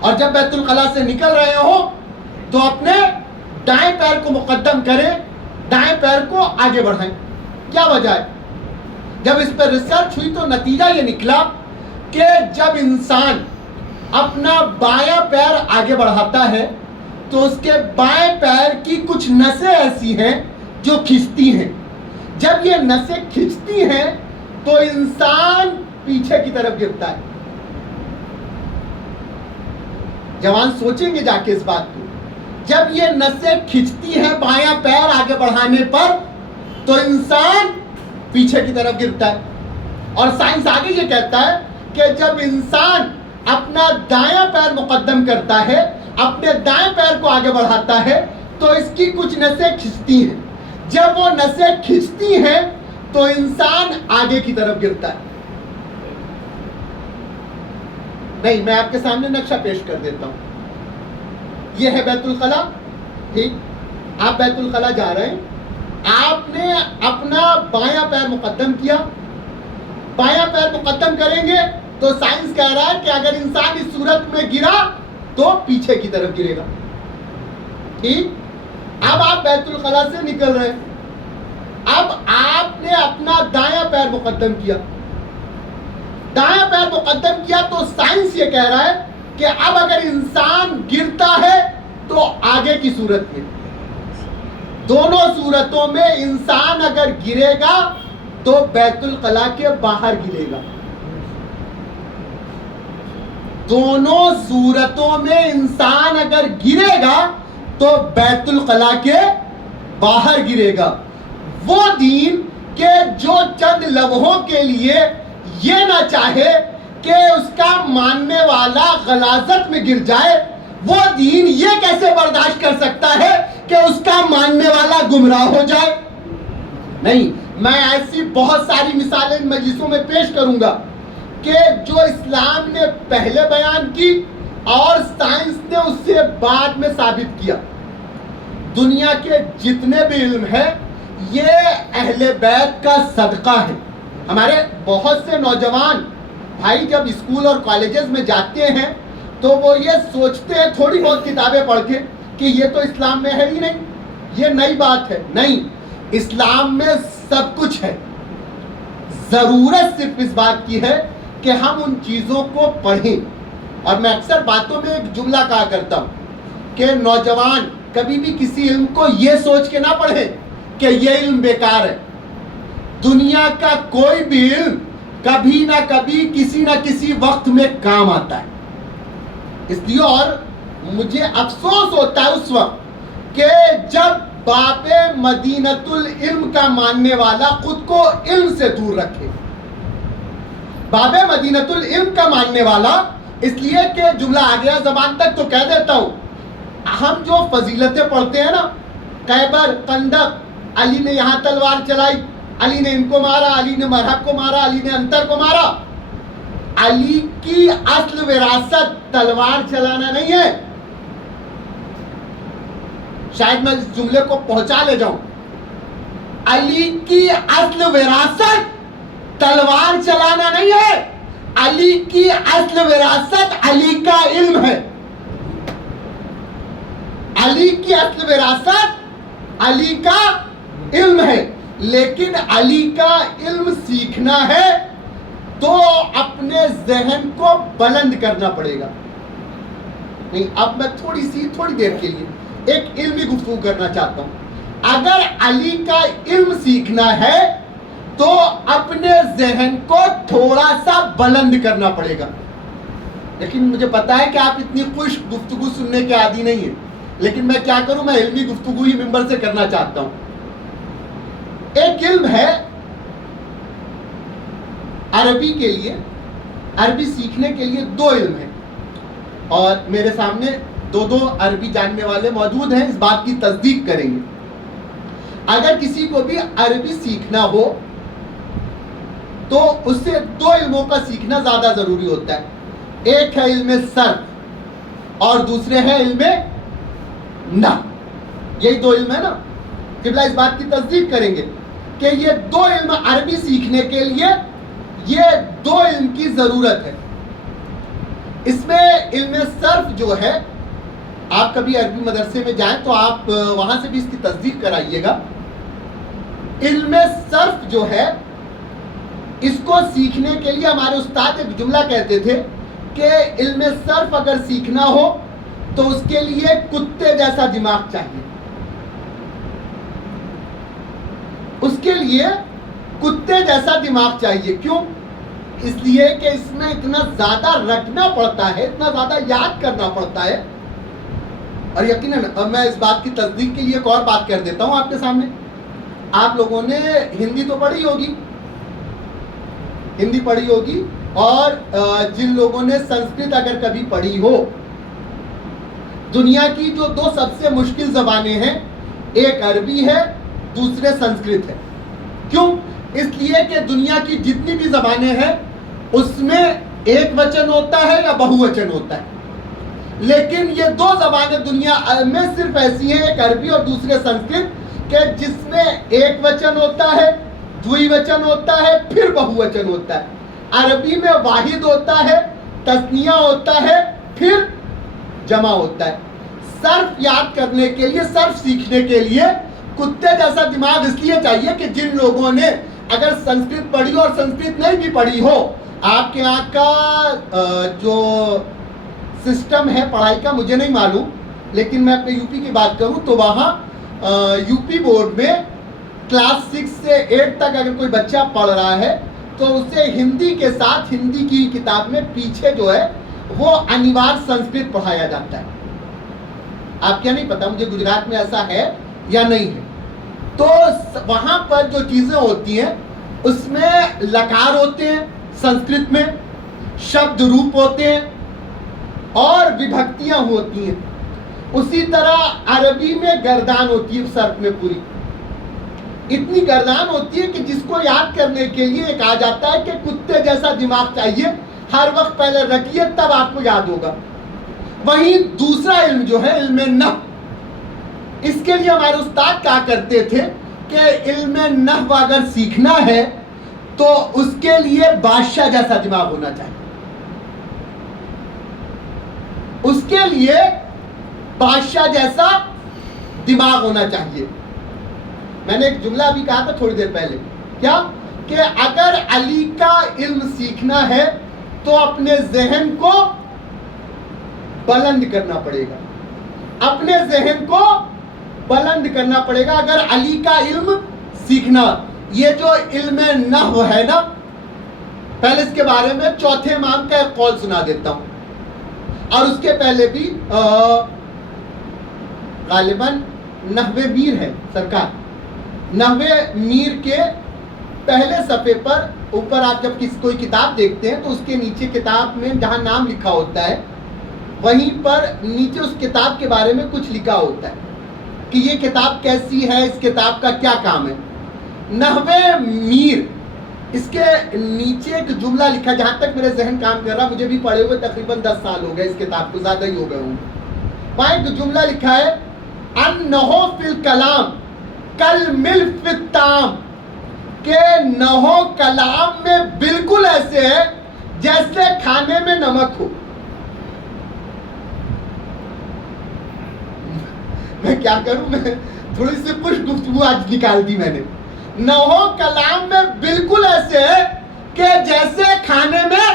اور جب بیت الخلا سے نکل رہے ہو تو اپنے دائیں پیر کو مقدم کریں, دائیں پیر کو آگے بڑھائیں. کیا وجہ ہے؟ جب اس پر ریسرچ ہوئی تو نتیجہ یہ نکلا کہ جب انسان اپنا بایاں پیر آگے بڑھاتا ہے تو اس کے بائیں پیر کی کچھ نسیں ایسی ہیں جو کھنچتی ہیں. جب یہ نسیں کھنچتی ہیں تو انسان پیچھے کی طرف گرتا ہے. جوان سوچیں گے جا کے اس بات کو. جب یہ نسیں کھنچتی ہیں بایاں پیر آگے بڑھانے پر تو انسان پیچھے کی طرف گرتا ہے. اور سائنس آگے یہ کہتا ہے کہ جب انسان اپنا دایاں پیر مقدم کرتا ہے, اپنے دائیں پیر کو آگے بڑھاتا ہے تو اس کی کچھ نسیں کھنچتی ہیں. جب وہ نسیں کھنچتی ہیں تو انسان آگے کی طرف گرتا ہے. نہیں, میں آپ کے سامنے نقشہ پیش کر دیتا ہوں. یہ ہے بیت الخلا. ٹھیک, آپ بیت الخلا جا رہے ہیں, آپ نے اپنا بایاں پیر مقدم کیا. بایاں پیر مقدم کریں گے تو سائنس کہہ رہا ہے کہ اگر انسان اس صورت میں گرا تو پیچھے کی طرف گرے گا. ٹھیک, اب آپ بیت الخلا سے نکل رہے ہیں. اب آپ نے اپنا دایاں پیر مقدم کیا. دایاں پیر مقدم کیا تو سائنس یہ کہہ رہا ہے کہ اب اگر انسان گرتا ہے تو آگے کی صورت میں, دونوں صورتوں میں انسان اگر گرے گا تو بیت الخلا کے باہر گرے گا. دونوں صورتوں میں انسان اگر گرے گا تو بیت الخلا کے باہر گرے گا. وہ دین کہ جو چند لمحوں کے لیے یہ نہ چاہے کہ اس کا ماننے والا غلاظت میں گر جائے, وہ دین یہ کیسے برداشت کر سکتا ہے کہ اس کا ماننے والا گمراہ ہو جائے؟ نہیں, میں ایسی بہت ساری مثالیں مجلسوں میں پیش کروں گا کہ جو اسلام نے پہلے بیان کی اور سائنس نے اس سے بعد میں ثابت کیا. دنیا کے جتنے بھی علم ہیں یہ اہل بیت کا صدقہ ہے. ہمارے بہت سے نوجوان بھائی جب اسکول اور کالجز میں جاتے ہیں تو وہ یہ سوچتے ہیں تھوڑی بہت کتابیں پڑھ کے کہ یہ تو اسلام میں ہے ہی نہیں, یہ نئی بات ہے. نہیں, اسلام میں سب کچھ ہے. ضرورت صرف اس بات کی ہے کہ ہم ان چیزوں کو پڑھیں. اور میں اکثر باتوں میں ایک جملہ کہا کرتا ہوں کہ نوجوان کبھی بھی کسی علم کو یہ سوچ کے نہ پڑھیں کہ یہ علم بیکار ہے. دنیا کا کوئی بھی علم کبھی نہ کبھی کسی نہ کسی وقت میں کام آتا ہے. اس لیے اور مجھے افسوس ہوتا ہے اس وقت کہ جب باب مدینۃ العلم کا ماننے والا خود کو علم سے دور رکھے. باب مدینۃ العلم کا ماننے والا اس لیے کہ جملہ آ گیا زبان تک تو کہہ دیتا ہوں, ہم جو فضیلتیں پڑھتے ہیں نا, خیبر, خندق, علی نے یہاں تلوار چلائی, علی نے ان کو مارا, علی نے مرحب کو مارا, علی نے انتر کو مارا. علی کی اصل وراثت تلوار چلانا نہیں ہے. شاید میں اس جملے کو پہنچا لے جاؤں. علی کی اصل وراثت تلوار چلانا نہیں ہے. علی کی اصل وراثت علی کا علم ہے. علی کی اصل وراثت علی کا علم ہے. لیکن علی کا علم سیکھنا ہے تو اپنے ذہن کو بلند کرنا پڑے گا. نہیں, اب میں تھوڑی دیر کے لیے ایک علمی گفتگو کرنا چاہتا ہوں. اگر علی کا علم سیکھنا ہے تو اپنے ذہن کو تھوڑا سا بلند کرنا پڑے گا. لیکن مجھے پتا ہے کہ آپ اتنی خوش گفتگو سننے کے عادی نہیں ہیں, لیکن میں کیا کروں, میں علمی گفتگو ہی ممبر سے کرنا چاہتا ہوں. ایک علم ہے عربی کے لیے, عربی سیکھنے کے لیے دو علم ہیں, اور میرے سامنے دو عربی جاننے والے موجود ہیں, اس بات کی تصدیق کریں گے. اگر کسی کو بھی عربی سیکھنا ہو تو اس سے دو علموں کا سیکھنا زیادہ ضروری ہوتا ہے. ایک ہے علم صرف اور دوسرے ہے علم نحو. یہی دو علم ہے نا. قبلہ اس بات کی تصدیق کریں گے کہ یہ دو علم عربی سیکھنے کے لیے یہ دو علم کی ضرورت ہے. اس میں علم صرف جو ہے، آپ کبھی عربی مدرسے میں جائیں تو آپ وہاں سے بھی اس کی تصدیق کرائیے گا. علم صرف جو ہے اس کو سیکھنے کے لیے ہمارے استاد ایک جملہ کہتے تھے کہ علم صرف اگر سیکھنا ہو تو اس کے لیے کتے جیسا دماغ چاہیے. اس کے لیے کتے جیسا دماغ چاہیے. کیوں؟ اس لیے کہ اس میں اتنا زیادہ رٹنا پڑتا ہے، اتنا زیادہ یاد کرنا پڑتا ہے. اور یقیناً میں اس بات کی تصدیق کے لیے ایک اور بات کر دیتا ہوں آپ کے سامنے. آپ لوگوں نے ہندی تو پڑھی ہوگی، ہندی پڑھی ہوگی، اور جن لوگوں نے سنسکرت اگر کبھی پڑھی ہو، دنیا کی جو دو سب سے مشکل زبانیں ہیں، ایک عربی ہے، دوسرے سنسکرت ہے. کیوں؟ اس لیے کہ دنیا کی جتنی بھی زبانیں ہیں اس میں ایک وچن ہوتا ہے یا بہو وچن ہوتا ہے. لیکن یہ دو زبانیں دنیا میں صرف ایسی ہیں، ایک عربی اور دوسرے سنسکرت، کہ جس میں ایک وچن ہوتا ہے، دوئی وچن ہوتا ہے، پھر بہو وچن ہوتا ہے. عربی میں واحد ہوتا ہے، تثنیہ ہوتا ہے، پھر جمع ہوتا ہے. صرف یاد کرنے کے لیے، صرف سیکھنے کے لیے کتے جیسا دماغ اس لیے چاہیے کہ جن لوگوں نے اگر سنسکرت پڑھی ہو اور سنسکرت نہیں بھی پڑھی ہو، آپ کے یہاں کا جو سسٹم ہے پڑھائی کا مجھے نہیں معلوم، لیکن میں اپنے یو پی کی بات کروں تو وہاں یو پی بورڈ میں کلاس 6 سے 8 تک اگر کوئی بچہ پڑھ رہا ہے تو اسے ہندی کے ساتھ، ہندی کی کتاب میں پیچھے جو ہے وہ انوار سنسکرت پڑھایا جاتا ہے. آپ کیا نہیں پتا مجھے گجرات میں ایسا ہے یا نہیں ہے. تو وہاں پر جو چیزیں ہوتی ہیں اس میں لکار ہوتے ہیں سنسکرت میں، شبد روپ ہوتے ہیں اور وبھکتیاں ہوتی ہیں. اسی طرح عربی میں گردان ہوتی ہے صرف میں پوری. اتنی گردان ہوتی ہے کہ جس کو یاد کرنے کے لیے ایک آ جاتا ہے کہ کتے جیسا دماغ چاہیے، ہر وقت پہلے رکھیے تب آپ کو یاد ہوگا. وہیں دوسرا علم جو ہے علم نحو، اس کے لیے ہمارے استاد کہا کرتے تھے کہ علم نحو اگر سیکھنا ہے تو اس کے لیے بادشاہ جیسا دماغ ہونا چاہیے. اس کے لیے بادشاہ جیسا دماغ ہونا چاہیے. میں نے ایک جملہ ابھی کہا تھا تھوڑی دیر پہلے، کیا کہ اگر علی کا علم سیکھنا ہے تو اپنے ذہن کو بلند کرنا پڑے گا، اپنے ذہن کو بلند کرنا پڑے گا اگر علی کا علم سیکھنا. یہ جو علم نحو ہے نا، پہلے اس کے بارے میں چوتھے امام کا ایک قول سنا دیتا ہوں، اور اس کے پہلے بھی غالباً نحو میر ہے سرکار. نحو میر کے پہلے صفحے پر اوپر آپ جب کوئی کتاب دیکھتے ہیں تو اس کے نیچے کتاب میں جہاں نام لکھا ہوتا ہے وہیں پر نیچے اس کتاب کے بارے میں کچھ لکھا ہوتا ہے کہ یہ کتاب کیسی ہے، اس کتاب کا کیا کام ہے. نحو میر، اس کے نیچے ایک جملہ لکھا، جہاں تک میرے ذہن کام کر رہا، مجھے بھی پڑھے ہوئے تقریباً 10 سال ہو گئے اس کتاب کو، زیادہ ہی ہو گئے ہوں. وہاں ایک جملہ لکھا ہے انہو فی الکلام کل مل فی الطعام، کہ نحو کلام میں بالکل ایسے ہے جیسے کھانے میں نمک ہو. میں کیا کروں، میں تھوڑی سی خوش گفتگو آج نکال دی میں نے. نحو کلام میں بالکل ایسے ہے کہ جیسے کھانے میں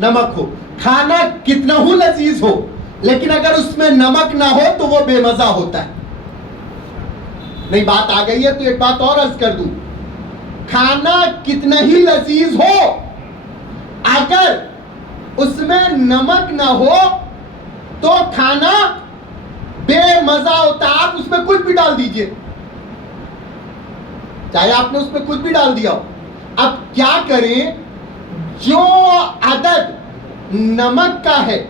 نمک ہو. کھانا کتنا ہی لذیذ ہو لیکن اگر اس میں نمک نہ ہو تو وہ بے مزہ ہوتا ہے. نہیں بات آ گئی ہے تو ایک بات اور عرض کر دوں، کھانا کتنا ہی لذیذ ہو اگر اس میں نمک نہ ہو تو کھانا بے مزہ ہوتا ہے. آپ اس میں کچھ بھی ڈال دیجئے، چاہے آپ نے اس میں کچھ بھی ڈال دیا ہو. اب کیا کریں، جو عدد نمک کا ہے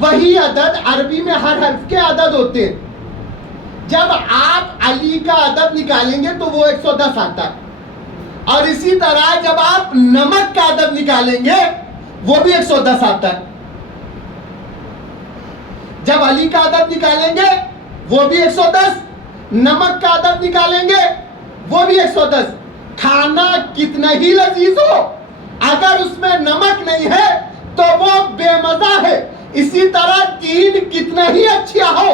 وہی عدد عربی میں ہر حرف کے عدد ہوتے ہیں. جب آپ علی کا عدد نکالیں گے تو وہ 110 آتا ہے، اور اسی طرح جب آپ نمک کا عدد نکالیں گے وہ بھی 110 آتا ہے. جب علی کا عدد نکالیں گے وہ بھی 110، نمک کا عدد نکالیں گے وہ بھی 110. کھانا کتنا ہی لذیذ ہو اگر اس میں نمک نہیں ہے تو وہ بے مزہ ہے. اسی طرح دین کتنا ہی اچھا ہو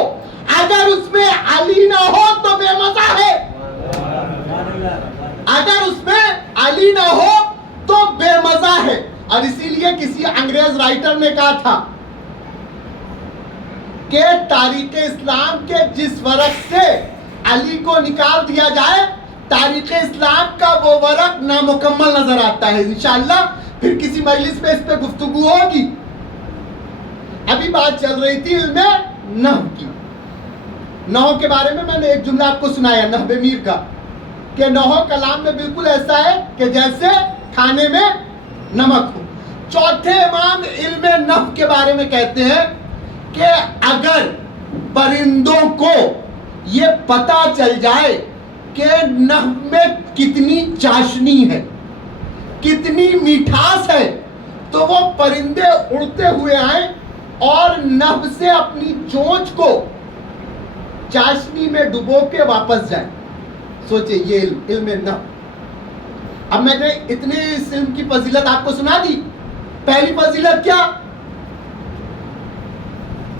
اگر اس میں علی نہ ہو تو بے مزہ ہے. اگر اس میں علی نہ ہو تو بے مزہ ہے. اور اسی لیے کسی انگریز رائٹر نے کہا تھا کہ تاریخ اسلام کے جس ورق سے علی کو نکال دیا جائے تاریخ اسلام کا وہ ورق نامکمل نظر آتا ہے. انشاءاللہ پھر کسی مجلس میں اس پہ گفتگو ہوگی. ابھی بات چل رہی تھی علم نحو کی. نحو کے بارے میں نے ایک جملہ آپ کو سنایا نحو میر کا کہ نحو کلام میں بالکل ایسا ہے کہ جیسے کھانے میں نمک ہو. چوتھے امام علم نحو کے بارے میں کہتے ہیں کہ اگر پرندوں کو یہ پتا چل جائے کہ نحو میں کتنی چاشنی ہے کتنی میٹھاس ہے تو وہ پرندے اڑتے ہوئے آئیں اور نحو سے اپنی چونچ کو چاشنی میں ڈبو کے واپس جائیں. سوچے یہ علم نحو. اب میں نے اتنے اس علم کی فضیلت آپ کو سنا دی. پہلی فضیلت کیا؟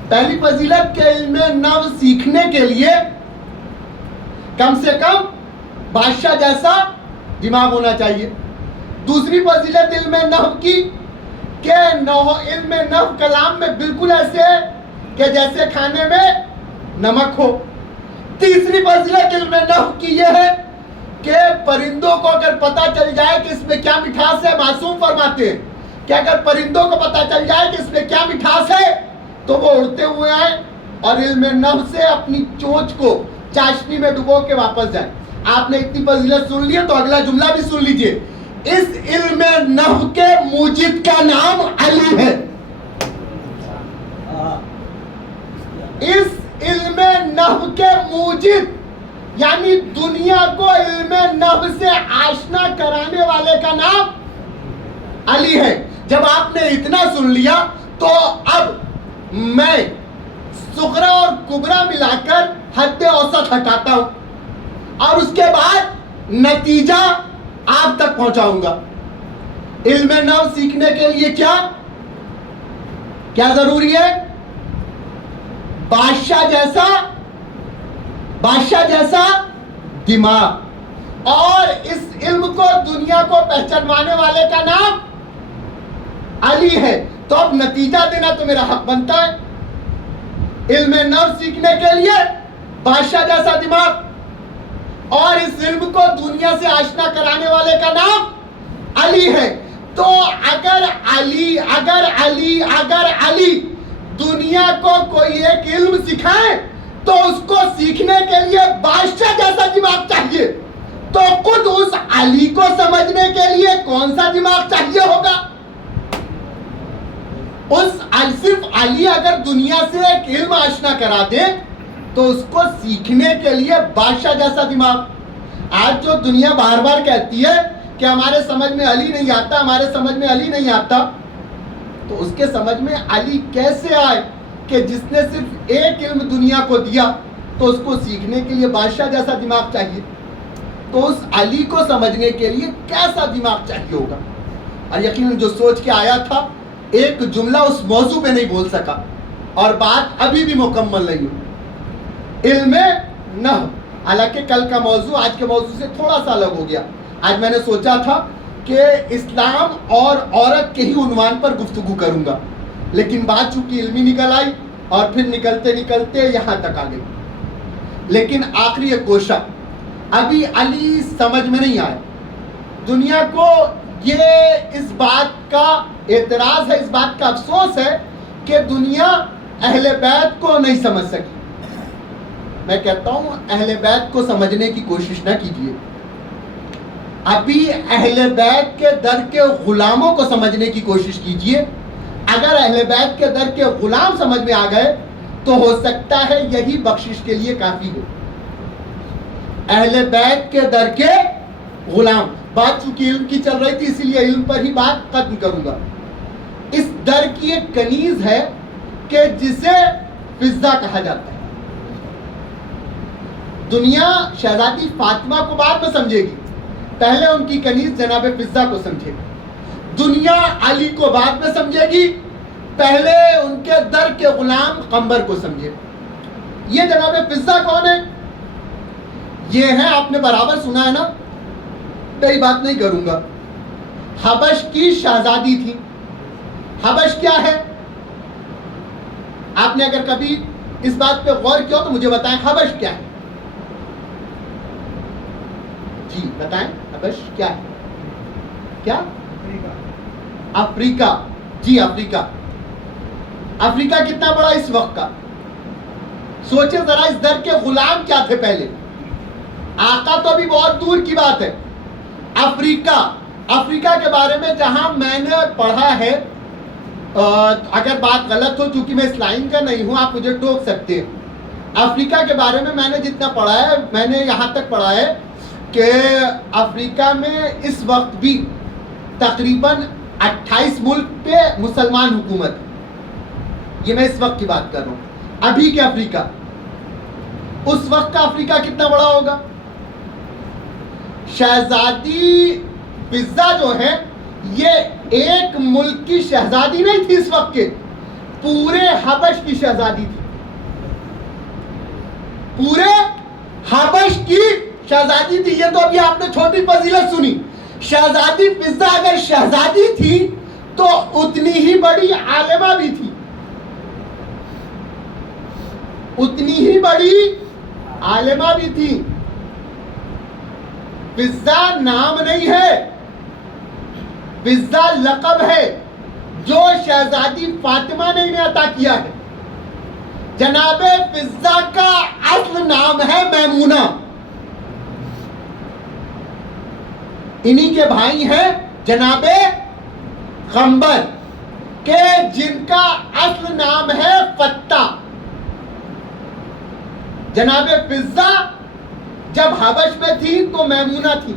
پہلی فضیلت کہ علم نحو سیکھنے کے لیے کم سے کم بادشاہ جیسا دماغ ہونا چاہیے. دوسری فضیلت علم نحو کی کہ علم نحو کلام میں بالکل ایسے ہے کہ جیسے کھانے میں نمک ہو. تیسری فضیلت علم نحو کی یہ ہے کہ پرندوں کو اگر پتا چل جائے کہ اس میں کیا مٹھاس ہے, معصوم فرماتے ہیں کہ اگر پرندوں کو پتا چل جائے کہ اس میں کیا مٹھاس ہے تو وہ اڑتے ہوئے آئیں اور علم نحو سے اپنی چونچ کو چاشنی میں ڈبو کے واپس جائیں. آپ نے اتنی فضیلت سن لی ہے تو اگلا جملہ بھی سن لیجئے. اس علم نحو کے موجد کا نام علی ہے. اس علم نحو کے موجد یعنی دنیا کو علم نحو سے آشنا کرانے والے کا نام علی ہے. جب آپ نے اتنا سن لیا تو اب میں صغرا اور کبرا ملا کر حد اوسط ہٹاتا ہوں اور اس کے بعد نتیجہ آپ تک پہنچاؤں گا. علم نحو سیکھنے کے لیے کیا ضروری ہے؟ بادشاہ جیسا دماغ. اور اس علم کو دنیا کو پہچانوانے والے کا نام علی ہے. تو اب نتیجہ دینا تو میرا حق بنتا ہے. علم نحو سیکھنے کے لیے بادشاہ جیسا دماغ اور اس علم کو دنیا سے آشنا کرانے والے کا نام علی ہے. تو اگر علی دنیا کو کوئی ایک علم سکھائے تو اس کو سیکھنے کے لیے بادشاہ جیسا دماغ چاہیے. تو خود اس علی کو سمجھنے کے لیے کون سا دماغ چاہیے ہوگا؟ صرف علی اگر دنیا سے ایک علم آشنا کرا دے تو اس کو سیکھنے کے لیے بادشاہ جیسا دماغ. آج جو دنیا بار بار کہتی ہے کہ ہمارے سمجھ میں علی نہیں آتا, تو اس کے سمجھ میں علی کیسے آئے کہ جس نے صرف ایک علم دنیا کو دیا تو اس کو سیکھنے کے لیے بادشاہ جیسا دماغ چاہیے. تو اس علی کو سمجھنے کے لیے کیسا دماغ چاہیے ہوگا؟ اور یقیناً جو سوچ کے آیا تھا ایک جملہ اس موضوع پہ نہیں بول سکا اور بات ابھی بھی مکمل نہیں ہوئی. علم نحو حالانکہ کل کا موضوع آج کے موضوع سے تھوڑا سا الگ ہو گیا. آج میں نے سوچا تھا کہ اسلام اور عورت کے ہی عنوان پر گفتگو کروں گا, لیکن بات چونکہ علمی نکل آئی اور پھر نکلتے نکلتے یہاں تک آ گئی. لیکن آخری ایک گوشہ ابھی علی سمجھ میں نہیں آیا. دنیا کو یہ اس بات کا اعتراض ہے, اس بات کا افسوس ہے کہ دنیا اہل بیت کو نہیں سمجھ سکی. میں کہتا ہوں اہل بیت کو سمجھنے کی کوشش نہ کیجیے. ابھی اہل بیت کے در کے غلاموں کو سمجھنے کی کوشش کیجیے. اگر اہل بیت کے در کے غلام سمجھ میں آ گئے تو ہو سکتا ہے یہی بخشش کے لیے کافی ہو. اہل بیت کے در کے غلام, بات چونکہ علم کی چل رہی تھی اسی لیے علم پر ہی بات ختم کروں گا. اس در کی ایک کنیز ہے کہ جسے فضہ کہا جاتا ہے. دنیا شہزادی فاطمہ کو بعد میں سمجھے گی, پہلے ان کی کنیز جناب فضہ کو سمجھے. دنیا علی کو بعد میں سمجھے گی، پہلے ان کے در کے غلام قمبر کو سمجھے۔ یہ جناب فضہ کون ہے؟ یہ ہے، آپ نے برابر سنا ہے نا، میری بات نہیں کروں گا، حبش کی شہزادی تھی۔ حبش کیا ہے؟ آپ نے اگر کبھی اس بات پہ غور کیا تو مجھے بتائیں، حبش کیا ہے؟ جی بتائیں، حبش کیا ہے؟ کیا؟ افریقہ۔ جی افریقہ۔ افریقہ کتنا بڑا اس وقت کا؟ سوچیں ذرا، اس در کے غلام کیا تھے پہلے؟ آقا تو ابھی بہت دور کی بات ہے۔ افریقہ، افریقہ کے بارے میں جہاں میں نے پڑھا ہے، اگر بات غلط ہو، چونکہ میں اس لائن کا نہیں ہوں، آپ مجھے ٹوک سکتے ہیں۔ افریقہ کے بارے میں نے جتنا پڑھا ہے، میں نے یہاں تک پڑھا ہے کہ افریقہ میں اس وقت بھی تقریباً 28 ملک پہ مسلمان حکومت ہے۔ یہ میں اس وقت کی بات کر رہا ہوں، ابھی کے افریقہ۔ اس وقت کا افریقہ کتنا بڑا ہوگا؟ شہزادی فضہ جو ہے، یہ ایک ملک کی شہزادی نہیں تھی اس وقت کے، پورے حبش کی شہزادی تھی۔ پورے حبش کی شہزادی تھی۔ یہ تو ابھی آپ نے چھوٹی فضیلت سنی۔ شہزادی فضہ اگر شہزادی تھی تو اتنی ہی بڑی عالمہ بھی تھی، اتنی ہی بڑی عالمہ بھی تھی۔ فضہ نام نہیں ہے، فضہ لقب ہے جو شہزادی فاطمہ نے انہیں عطا کیا ہے۔ جناب فضہ کا اصل نام ہے میمونہ۔ انہی کے بھائی ہیں جناب قمبر کہ جن کا اصل نام ہے فتح۔ جناب فضہ جب حبش میں تھی تو میمونہ تھی۔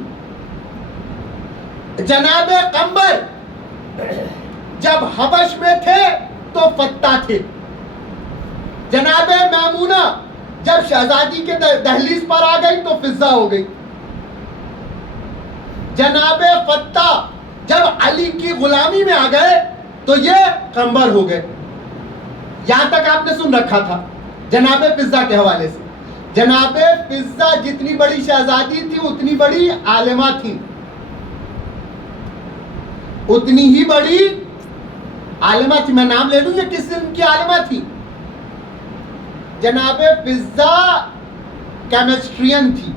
جناب قمبر جب حبش میں تھے تو فتح تھے۔ جناب میمونہ جب شہزادی کے دہلیز پر آ گئی تو فضہ ہو گئی۔ جناب فتح جب علی کی غلامی میں آ گئے تو یہ قمبر ہو گئے۔ یہاں تک آپ نے سن رکھا تھا جناب فضہ کے حوالے سے۔ جناب فضہ جتنی بڑی شہزادی تھی اتنی بڑی عالمہ تھی، اتنی ہی بڑی عالمہ تھی۔ میں نام لے لوں یہ کس قسم کی عالمہ تھی؟ جناب فضہ کیمسٹرین تھی۔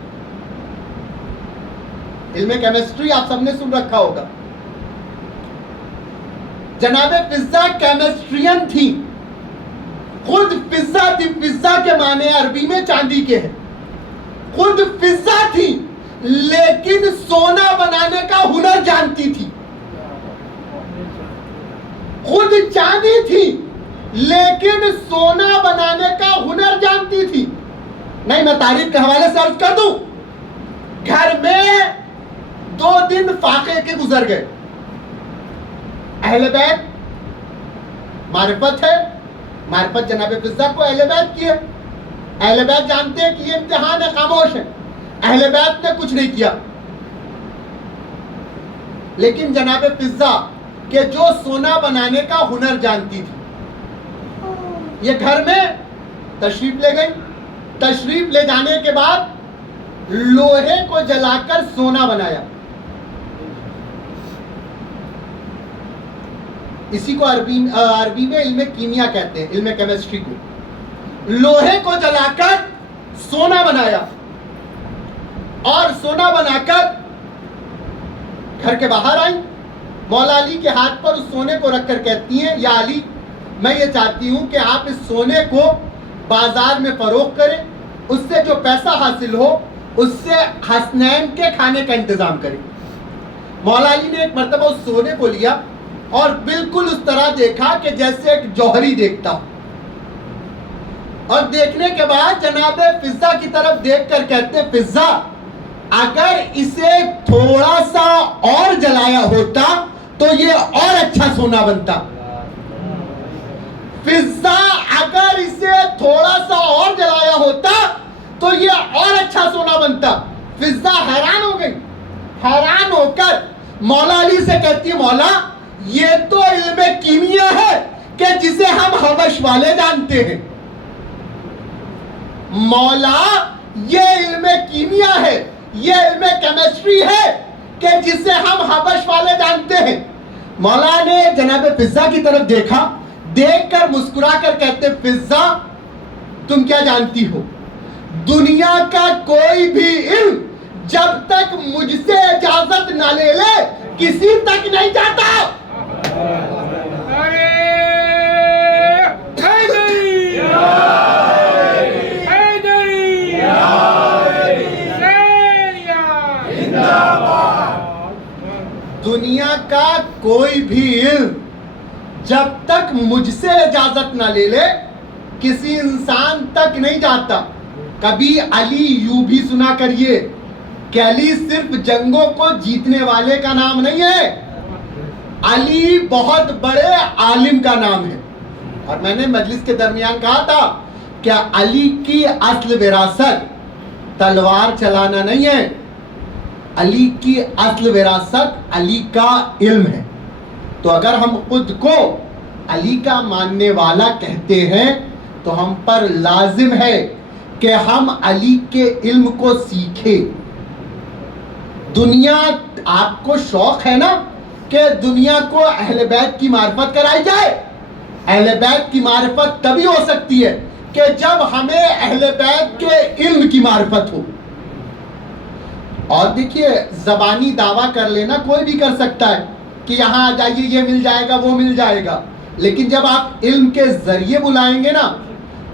علم کیمسٹری آپ سب نے سن رکھا ہوگا۔ جناب فضہ کیمسٹرین تھی، خود فضہ تھی۔ فضہ کے معنی عربی میں چاندی کے ہیں۔ خود فضہ تھی لیکن سونا بنانے کا ہنر جانتی تھی۔ خود چاندی تھی لیکن سونا بنانے کا ہنر جانتی تھی۔ نہیں، میں تعریف کے حوالے سے عرض کر دوں، گھر میں 2 دن فاقے کے گزر گئے۔ اہل بیت معرفت ہے، معرفت جناب فضہ کو اہل بیت کی ہے۔ اہل بیت جانتے ہیں کہ یہ امتحان ہے، خاموش ہے۔ اہل بیت نے کچھ نہیں کیا، لیکن جناب فضہ کہ جو سونا بنانے کا ہنر جانتی تھی، یہ گھر میں تشریف لے گئی۔ تشریف لے جانے کے بعد لوہے کو جلا کر سونا بنایا۔ اسی کو عربی میں علم کیمیا کہتے ہیں، علم کیمسٹری کو۔ لوہے کو جلا کر سونا بنایا اور سونا بنا کر گھر کے باہر آئی۔ مولا علی کے ہاتھ پر اس سونے کو رکھ کر کہتی ہیں، یا علی، میں یہ چاہتی ہوں کہ آپ اس سونے کو بازار میں فروخت کریں، اس سے جو پیسہ حاصل ہو اس سے حسنین کے کھانے کا انتظام کریں۔ مولا علی نے ایک مرتبہ اس سونے کو لیا اور بالکل اس طرح دیکھا کہ جیسے ایک جوہری دیکھتا ہو، اور دیکھنے کے بعد جناب فضہ کی طرف دیکھ کر کہتے ہیں، فضہ اگر اسے تھوڑا سا اور جلایا ہوتا تو یہ اور اچھا سونا بنتا۔ فضہ اگر اسے تھوڑا سا اور جلایا ہوتا تو یہ اور اچھا سونا بنتا۔ فضہ حیران ہو گئی، حیران ہو کر مولا علی سے کہتی ہے مولا یہ تو علم کیمیا ہے کہ جسے ہم حبش والے جانتے ہیں. مولا یہ علم کیمیا ہے, یہ علم کیمسٹری ہے کہ جسے ہم حبش والے جانتے ہیں. مولا نے جناب فضہ کی طرف دیکھا, دیکھ کر مسکرا کر کہتے فضہ تم کیا جانتی ہو, دنیا کا کوئی بھی علم جب تک مجھ سے اجازت نہ لے لے کسی تک نہیں جاتا. دنیا کا کوئی بھی علم جب تک مجھ سے اجازت نہ لے لے کسی انسان تک نہیں جاتا. کبھی علی یوں بھی سنا کریے کہ علی صرف جنگوں کو جیتنے والے کا نام نہیں ہے, علی بہت بڑے عالم کا نام ہے. اور میں نے مجلس کے درمیان کہا تھا کہ علی کی اصل وراثت تلوار چلانا نہیں ہے, علی کی اصل وراثت علی کا علم ہے. تو اگر ہم خود کو علی کا ماننے والا کہتے ہیں تو ہم پر لازم ہے کہ ہم علی کے علم کو سیکھیں. دنیا, آپ کو شوق ہے نا کہ دنیا کو اہل بیت کی معرفت کرائی جائے. اہل بیت کی معرفت تبھی ہو سکتی ہے کہ جب ہمیں اہل بیت کے علم کی معرفت ہو. اور دیکھیے زبانی دعویٰ کر لینا کوئی بھی کر سکتا ہے کہ یہاں آ جائیے یہ مل جائے گا وہ مل جائے گا, لیکن جب آپ علم کے ذریعے بلائیں گے نا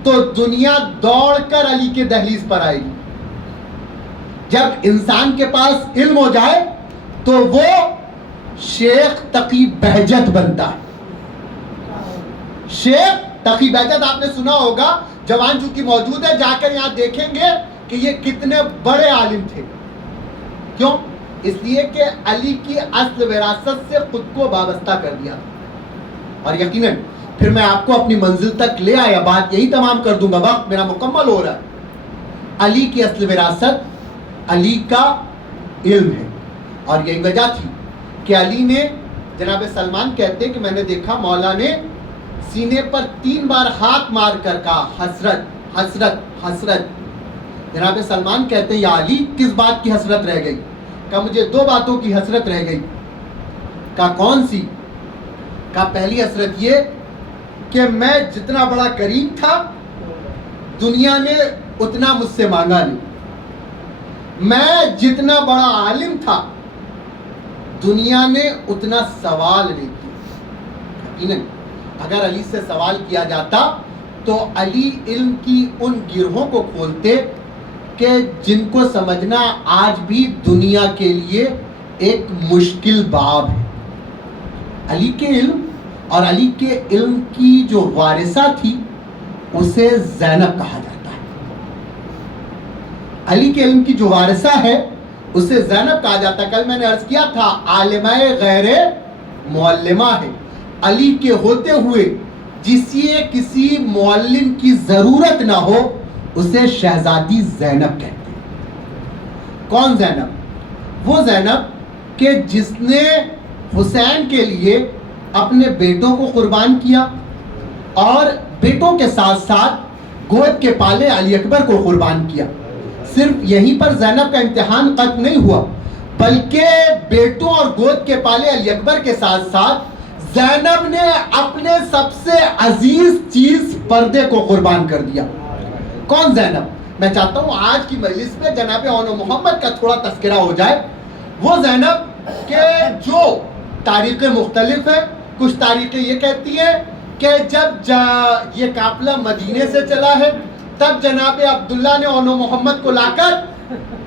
تو دنیا دوڑ کر علی کے دہلیز پر آئے گی. جب انسان کے پاس علم ہو جائے تو وہ شیخ تقی بہجت بنتا ہے. شیخ تقی بہجت آپ نے سنا ہوگا, جوان چونکہ موجود ہے جا کر یہاں دیکھیں گے کہ یہ کتنے بڑے عالم تھے. کیوں؟ اس لیے کہ علی کی اصل وراثت سے خود کو وابستہ کر دیا. اور یقیناً پھر میں آپ کو اپنی منزل تک لے آیا, بات یہی تمام کر دوں گا, وقت میرا مکمل ہو رہا ہے. علی کی اصل وراثت علی کا علم ہے. اور یہی وجہ تھی کہ علی نے, جناب سلمان کہتے کہ میں نے دیکھا مولا نے سینے پر 3 بار ہاتھ مار کر کہا حسرت حسرت حسرت. جناب سلمان کہتے ہیں یا علی کس بات کی حسرت رہ گئی؟ کہا مجھے 2 باتوں کی حسرت رہ گئی. کہا کون سی؟ کہا پہلی حسرت یہ کہ میں جتنا بڑا کریم تھا دنیا نے اتنا مجھ سے مانگا نہیں. میں جتنا بڑا عالم تھا دنیا نے اتنا سوال نہیں کیا. یقیناً اگر علی سے سوال کیا جاتا تو علی علم کی ان گرہوں کو کھولتے کہ جن کو سمجھنا آج بھی دنیا کے لیے ایک مشکل باب ہے. علی کے علم اور علی کے علم کی جو وارثہ تھی اسے زینب کہا جاتا ہے. علی کے علم کی جو وارثہ ہے اسے زینب کہا جاتا ہے. کل میں نے عرض کیا تھا عالمہ غیر معلمہ ہے. علی کے ہوتے ہوئے جسے کسی معلم کی ضرورت نہ ہو اسے شہزادی زینب کہتے ہیں. کون زینب؟ وہ زینب کہ جس نے حسین کے لیے اپنے بیٹوں کو قربان کیا اور بیٹوں کے ساتھ ساتھ گود کے پالے علی اکبر کو قربان کیا. صرف یہیں پر زینب کا امتحان ختم نہیں ہوا بلکہ بیٹوں اور گود کے پالے علی اکبر کے ساتھ ساتھ زینب نے اپنے سب سے عزیز چیز پردے کو قربان کر دیا. کون زینب؟ میں چاہتا ہوں آج کی مجلس میں جناب اون محمد کا تھوڑا تذکرہ ہو جائے. وہ زینب کہ جو تاریخیں مختلف ہیں, کچھ تاریخیں یہ کہتی ہیں کہ جب یہ قافلہ مدینے سے چلا ہے تب جناب عبداللہ نے اون محمد کو لا کر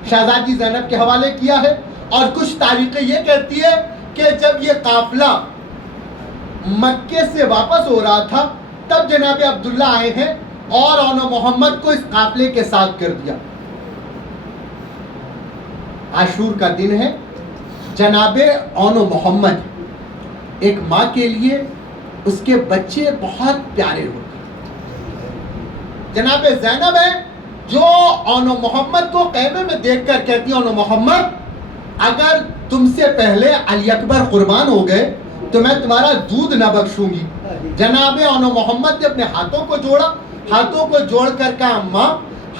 شہزادی زینب کے حوالے کیا ہے, اور کچھ تاریخیں یہ کہتی ہے کہ جب یہ قافلہ مکے سے واپس ہو رہا تھا تب جناب عبداللہ آئے ہیں اور اون محمد کو اس قافلے کے ساتھ کر دیا. عاشور کا دن ہے. جناب اون محمد ایک ماں کے لیے اس کے بچے بہت پیارے ہوتے. جناب زینب ہے جو اون محمد کو خیمے میں دیکھ کر کہتی ہے اون محمد اگر تم سے پہلے علی اکبر قربان ہو گئے تو میں تمہارا دودھ نہ بخشوں گی. جناب آن محمد نے اپنے ہاتھوں کو جوڑا, ہاتھوں کو جوڑ کر کہا اماں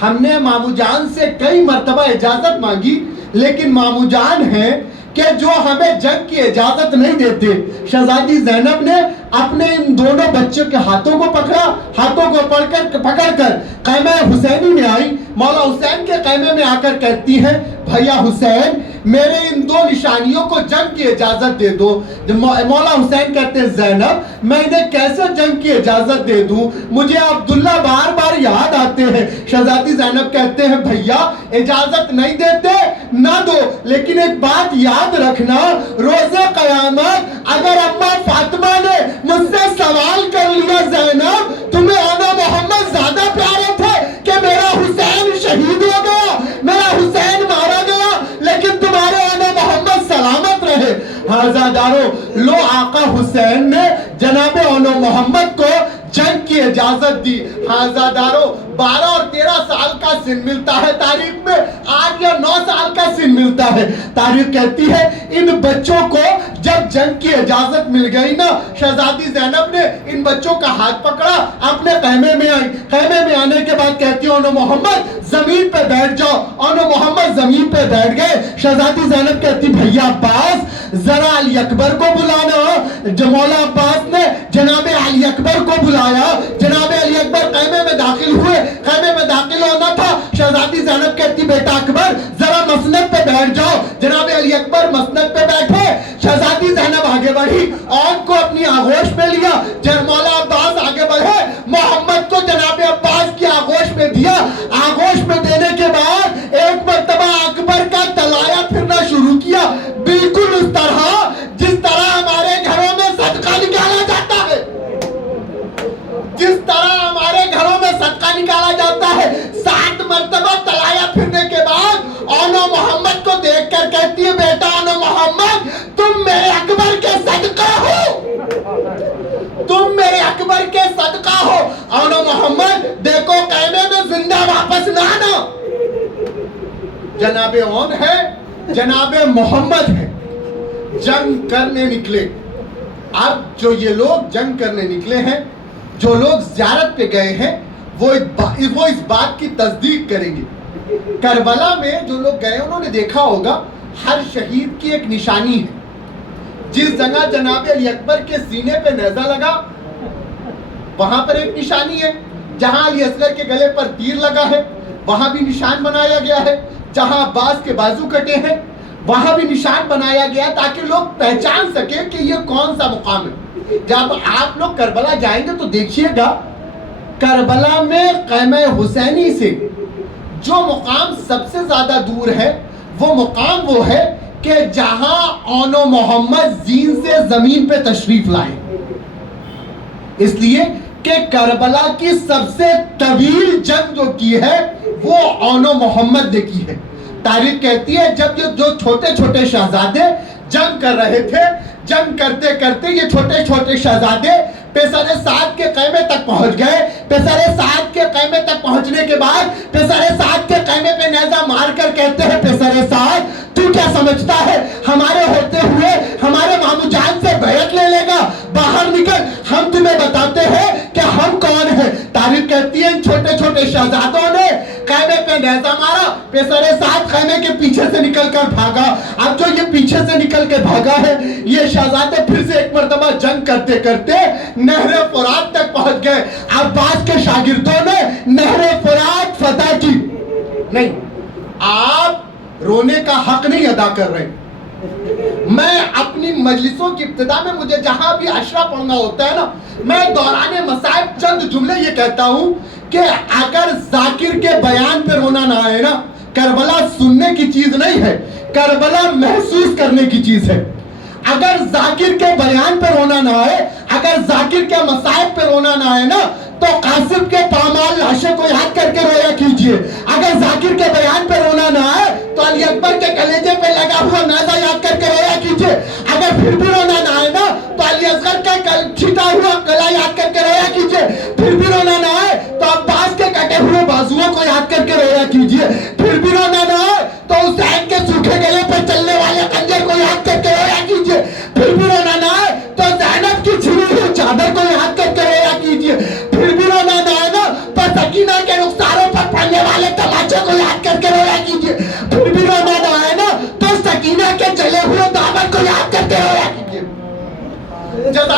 ہم نے مامو جان سے کئی مرتبہ اجازت مانگی لیکن مامو جان ہیں کہ جو ہمیں جنگ کی اجازت نہیں دیتے. شہزادی زینب نے اپنے ان دونوں بچوں کے ہاتھوں کو پکڑا, ہاتھوں کو پکڑ کر خیمہ حسینی میں آئی. مولا حسین کے خیمے میں آ کر کہتی ہیں بھیا حسین میرے ان دو نشانیوں کو جنگ کی اجازت دے دو. مولا حسین کہتے ہیں زینب میں انہیں کیسے جنگ کی اجازت دے دوں, مجھے عبداللہ بار بار یاد آتے ہیں. شہزادی زینب کہتے ہیں بھیا اجازت نہیں دیتے نہ دو, لیکن ایک بات یاد رکھنا روز قیامت اگر اماں فاطمہ نے مجھ سے سوال کر لیا زینب تمہیں آنا محمد زیادہ پیارے تھے کہ میرا حسین شہید ہو گیا, میرا حسین مارا گیا لیکن تمہارے آنا محمد سلامت رہے. حاضردارو لو آقا حسین نے جناب آنا محمد کو جنگ کی اجازت دی. حاضردارو 12 اور 13 سال کا سن ملتا ہے تاریخ میں, 8 یا 9 سال کا سن ملتا ہے. تاریخ کہتی ہے ان بچوں کو جب جنگ کی اجازت مل گئی نا, شہزادی زینب نے ان بچوں کا ہاتھ پکڑا, اپنے خیمے میں آئی. خیمے میں آنے کے بعد کہتی ہے انو محمد زمین پہ بیٹھ جاؤ. انو محمد زمین پہ بیٹھ گئے. شہزادی زینب کہتی بھیا عباس ذرا علی اکبر کو بلانا. مولا عباس نے جناب علی اکبر کو بلایا. جناب علی اکبر خیمے میں داخل ہوئے. خیمے میں داخل ہونا تھا, شہزادی زینب کہتی بیٹا اکبر ذرا مسند پہ بیٹھ جاؤ. جناب علی اکبر مسند پہ بیٹھے. شہزادی زینب آگے بڑھی, آنکھ کو اپنی آغوش میں لیا. مولا عباس آگے بڑھے, محمد کو جناب عباس کی آغوش میں دیا. آغوش میں دینے کے بعد ایک مرتبہ اکبر کا تلایا پھرنا شروع کیا, بالکل اس طرح جس طرح ہمارے گھروں میں صدقہ نکالا جاتا ہے, جس طرح ہمارے گھروں میں صدقہ نکالا جاتا ہے. 7 مرتبہ تلایا پھرنے کے بعد آنو محمد کو دیکھ کر کہتی ہے بیٹا آنو محمد تم میرے اکبر کے صدقہ ہو, تم میرے اکبر کے صدقہ ہو. آنو محمد دیکھو خیمے میں زندہ واپس نہ آنا. جناب اون ہے, جناب محمد ہے, جنگ کرنے نکلے. اب جو یہ لوگ جنگ کرنے نکلے ہیں, جو لوگ زیارت پہ گئے ہیں وہ اس بات کی تصدیق کریں گے. کربلا میں جو لوگ گئے انہوں نے دیکھا ہوگا ہر شہید کی ایک نشانی ہے. جس جگہ جناب علی اکبر کے سینے پہ نیزہ لگا وہاں پر ایک نشانی ہے. جہاں علی اصغر کے گلے پر تیر لگا ہے وہاں بھی نشان بنایا گیا ہے. جہاں عباس کے بازو کٹے ہیں وہاں بھی نشان بنایا گیا تاکہ لوگ پہچان سکیں کہ یہ کون سا مقام ہے. جب آپ لوگ کربلا جائیں گے تو دیکھیے گا کربلا میں خیمہ حسینی سے جو مقام سب سے زیادہ دور ہے وہ مقام وہ ہے کہ جہاں آنو محمد زین سے زمین پہ تشریف لائے. اس لیے کہ کربلا کی سب سے طویل جنگ جو کی ہے وہ آنو محمد نے کی ہے. تاریخ کہتی ہے جب جو چھوٹے چھوٹے شہزادے جنگ کر رہے تھے, جنگ کرتے کرتے یہ چھوٹے چھوٹے شہزادے پیسر سعد کے خیمے تک پہنچ گئے. پیسر سعد کے خیمے تک پہنچنے کے بعد پیسر سعد کے خیمے پہ نیزہ مار کر کہتے ہیں پیسر سعد تو کیا سمجھتا ہے ہمارے ہوتے ہوئے ہمارے مامو جان سے بیعت لے لے گا, باہر نکل, ہم تمہیں بتاتے ہیں کہ ہم کون ہیں. تاریخ کہتی ہے ان چھوٹے چھوٹے شہزادوں نے خیمے پہ نیزہ مارا. پیسر سعد خیمے کے پیچھے سے نکل کر بھاگا. اب جو یہ پیچھے سے نکل کے بھاگا ہے یہ شہزادے پھر سے ایک مرتبہ جنگ کرتے کرتے نہر فرات تک پہنچ گئے. عباس کے شاگردوں نے نہر فرات فتح کی. نہیں, آپ رونے کا حق نہیں ادا کر رہے. میں اپنی مجلسوں کی ابتدا میں مجھے جہاں بھی عشرہ پڑھنا ہوتا ہے نا, میں دوران مصائب چند جملے یہ کہتا ہوں کہ اگر ذاکر کے بیان پہ رونا نہ آئے نا, کربلا سننے کی چیز نہیں ہے, کربلا محسوس کرنے کی چیز ہے. اگر ذاکر کے بیان پہ رونا نہ آئے, اگر ذاکر کے مصائب پہ رونا نہ آئے نا تو قاسم کے پامال لاشے کو یاد کر کے رویا کیجئے. اگر ذاکر کے بیان پہ رونا نہ آئے تو علی اکبر کے کلیجے پہ لگا ہوا نیزہ یاد کر کے رویا کیجئے. اگر پھر بھی رونا نہ آئے نا تو علی اصغر کا چھٹا ہوا گلا یاد کر کے رویا کیجئے. پھر بھی رونا نہ آئے تو عباس کے کٹے ہوئے بازوؤں کو یاد کر کے رویا کیجئے. پھر بھی رونا نہ آئے تو حسین کے سوکھے گلے پہ چلنے والے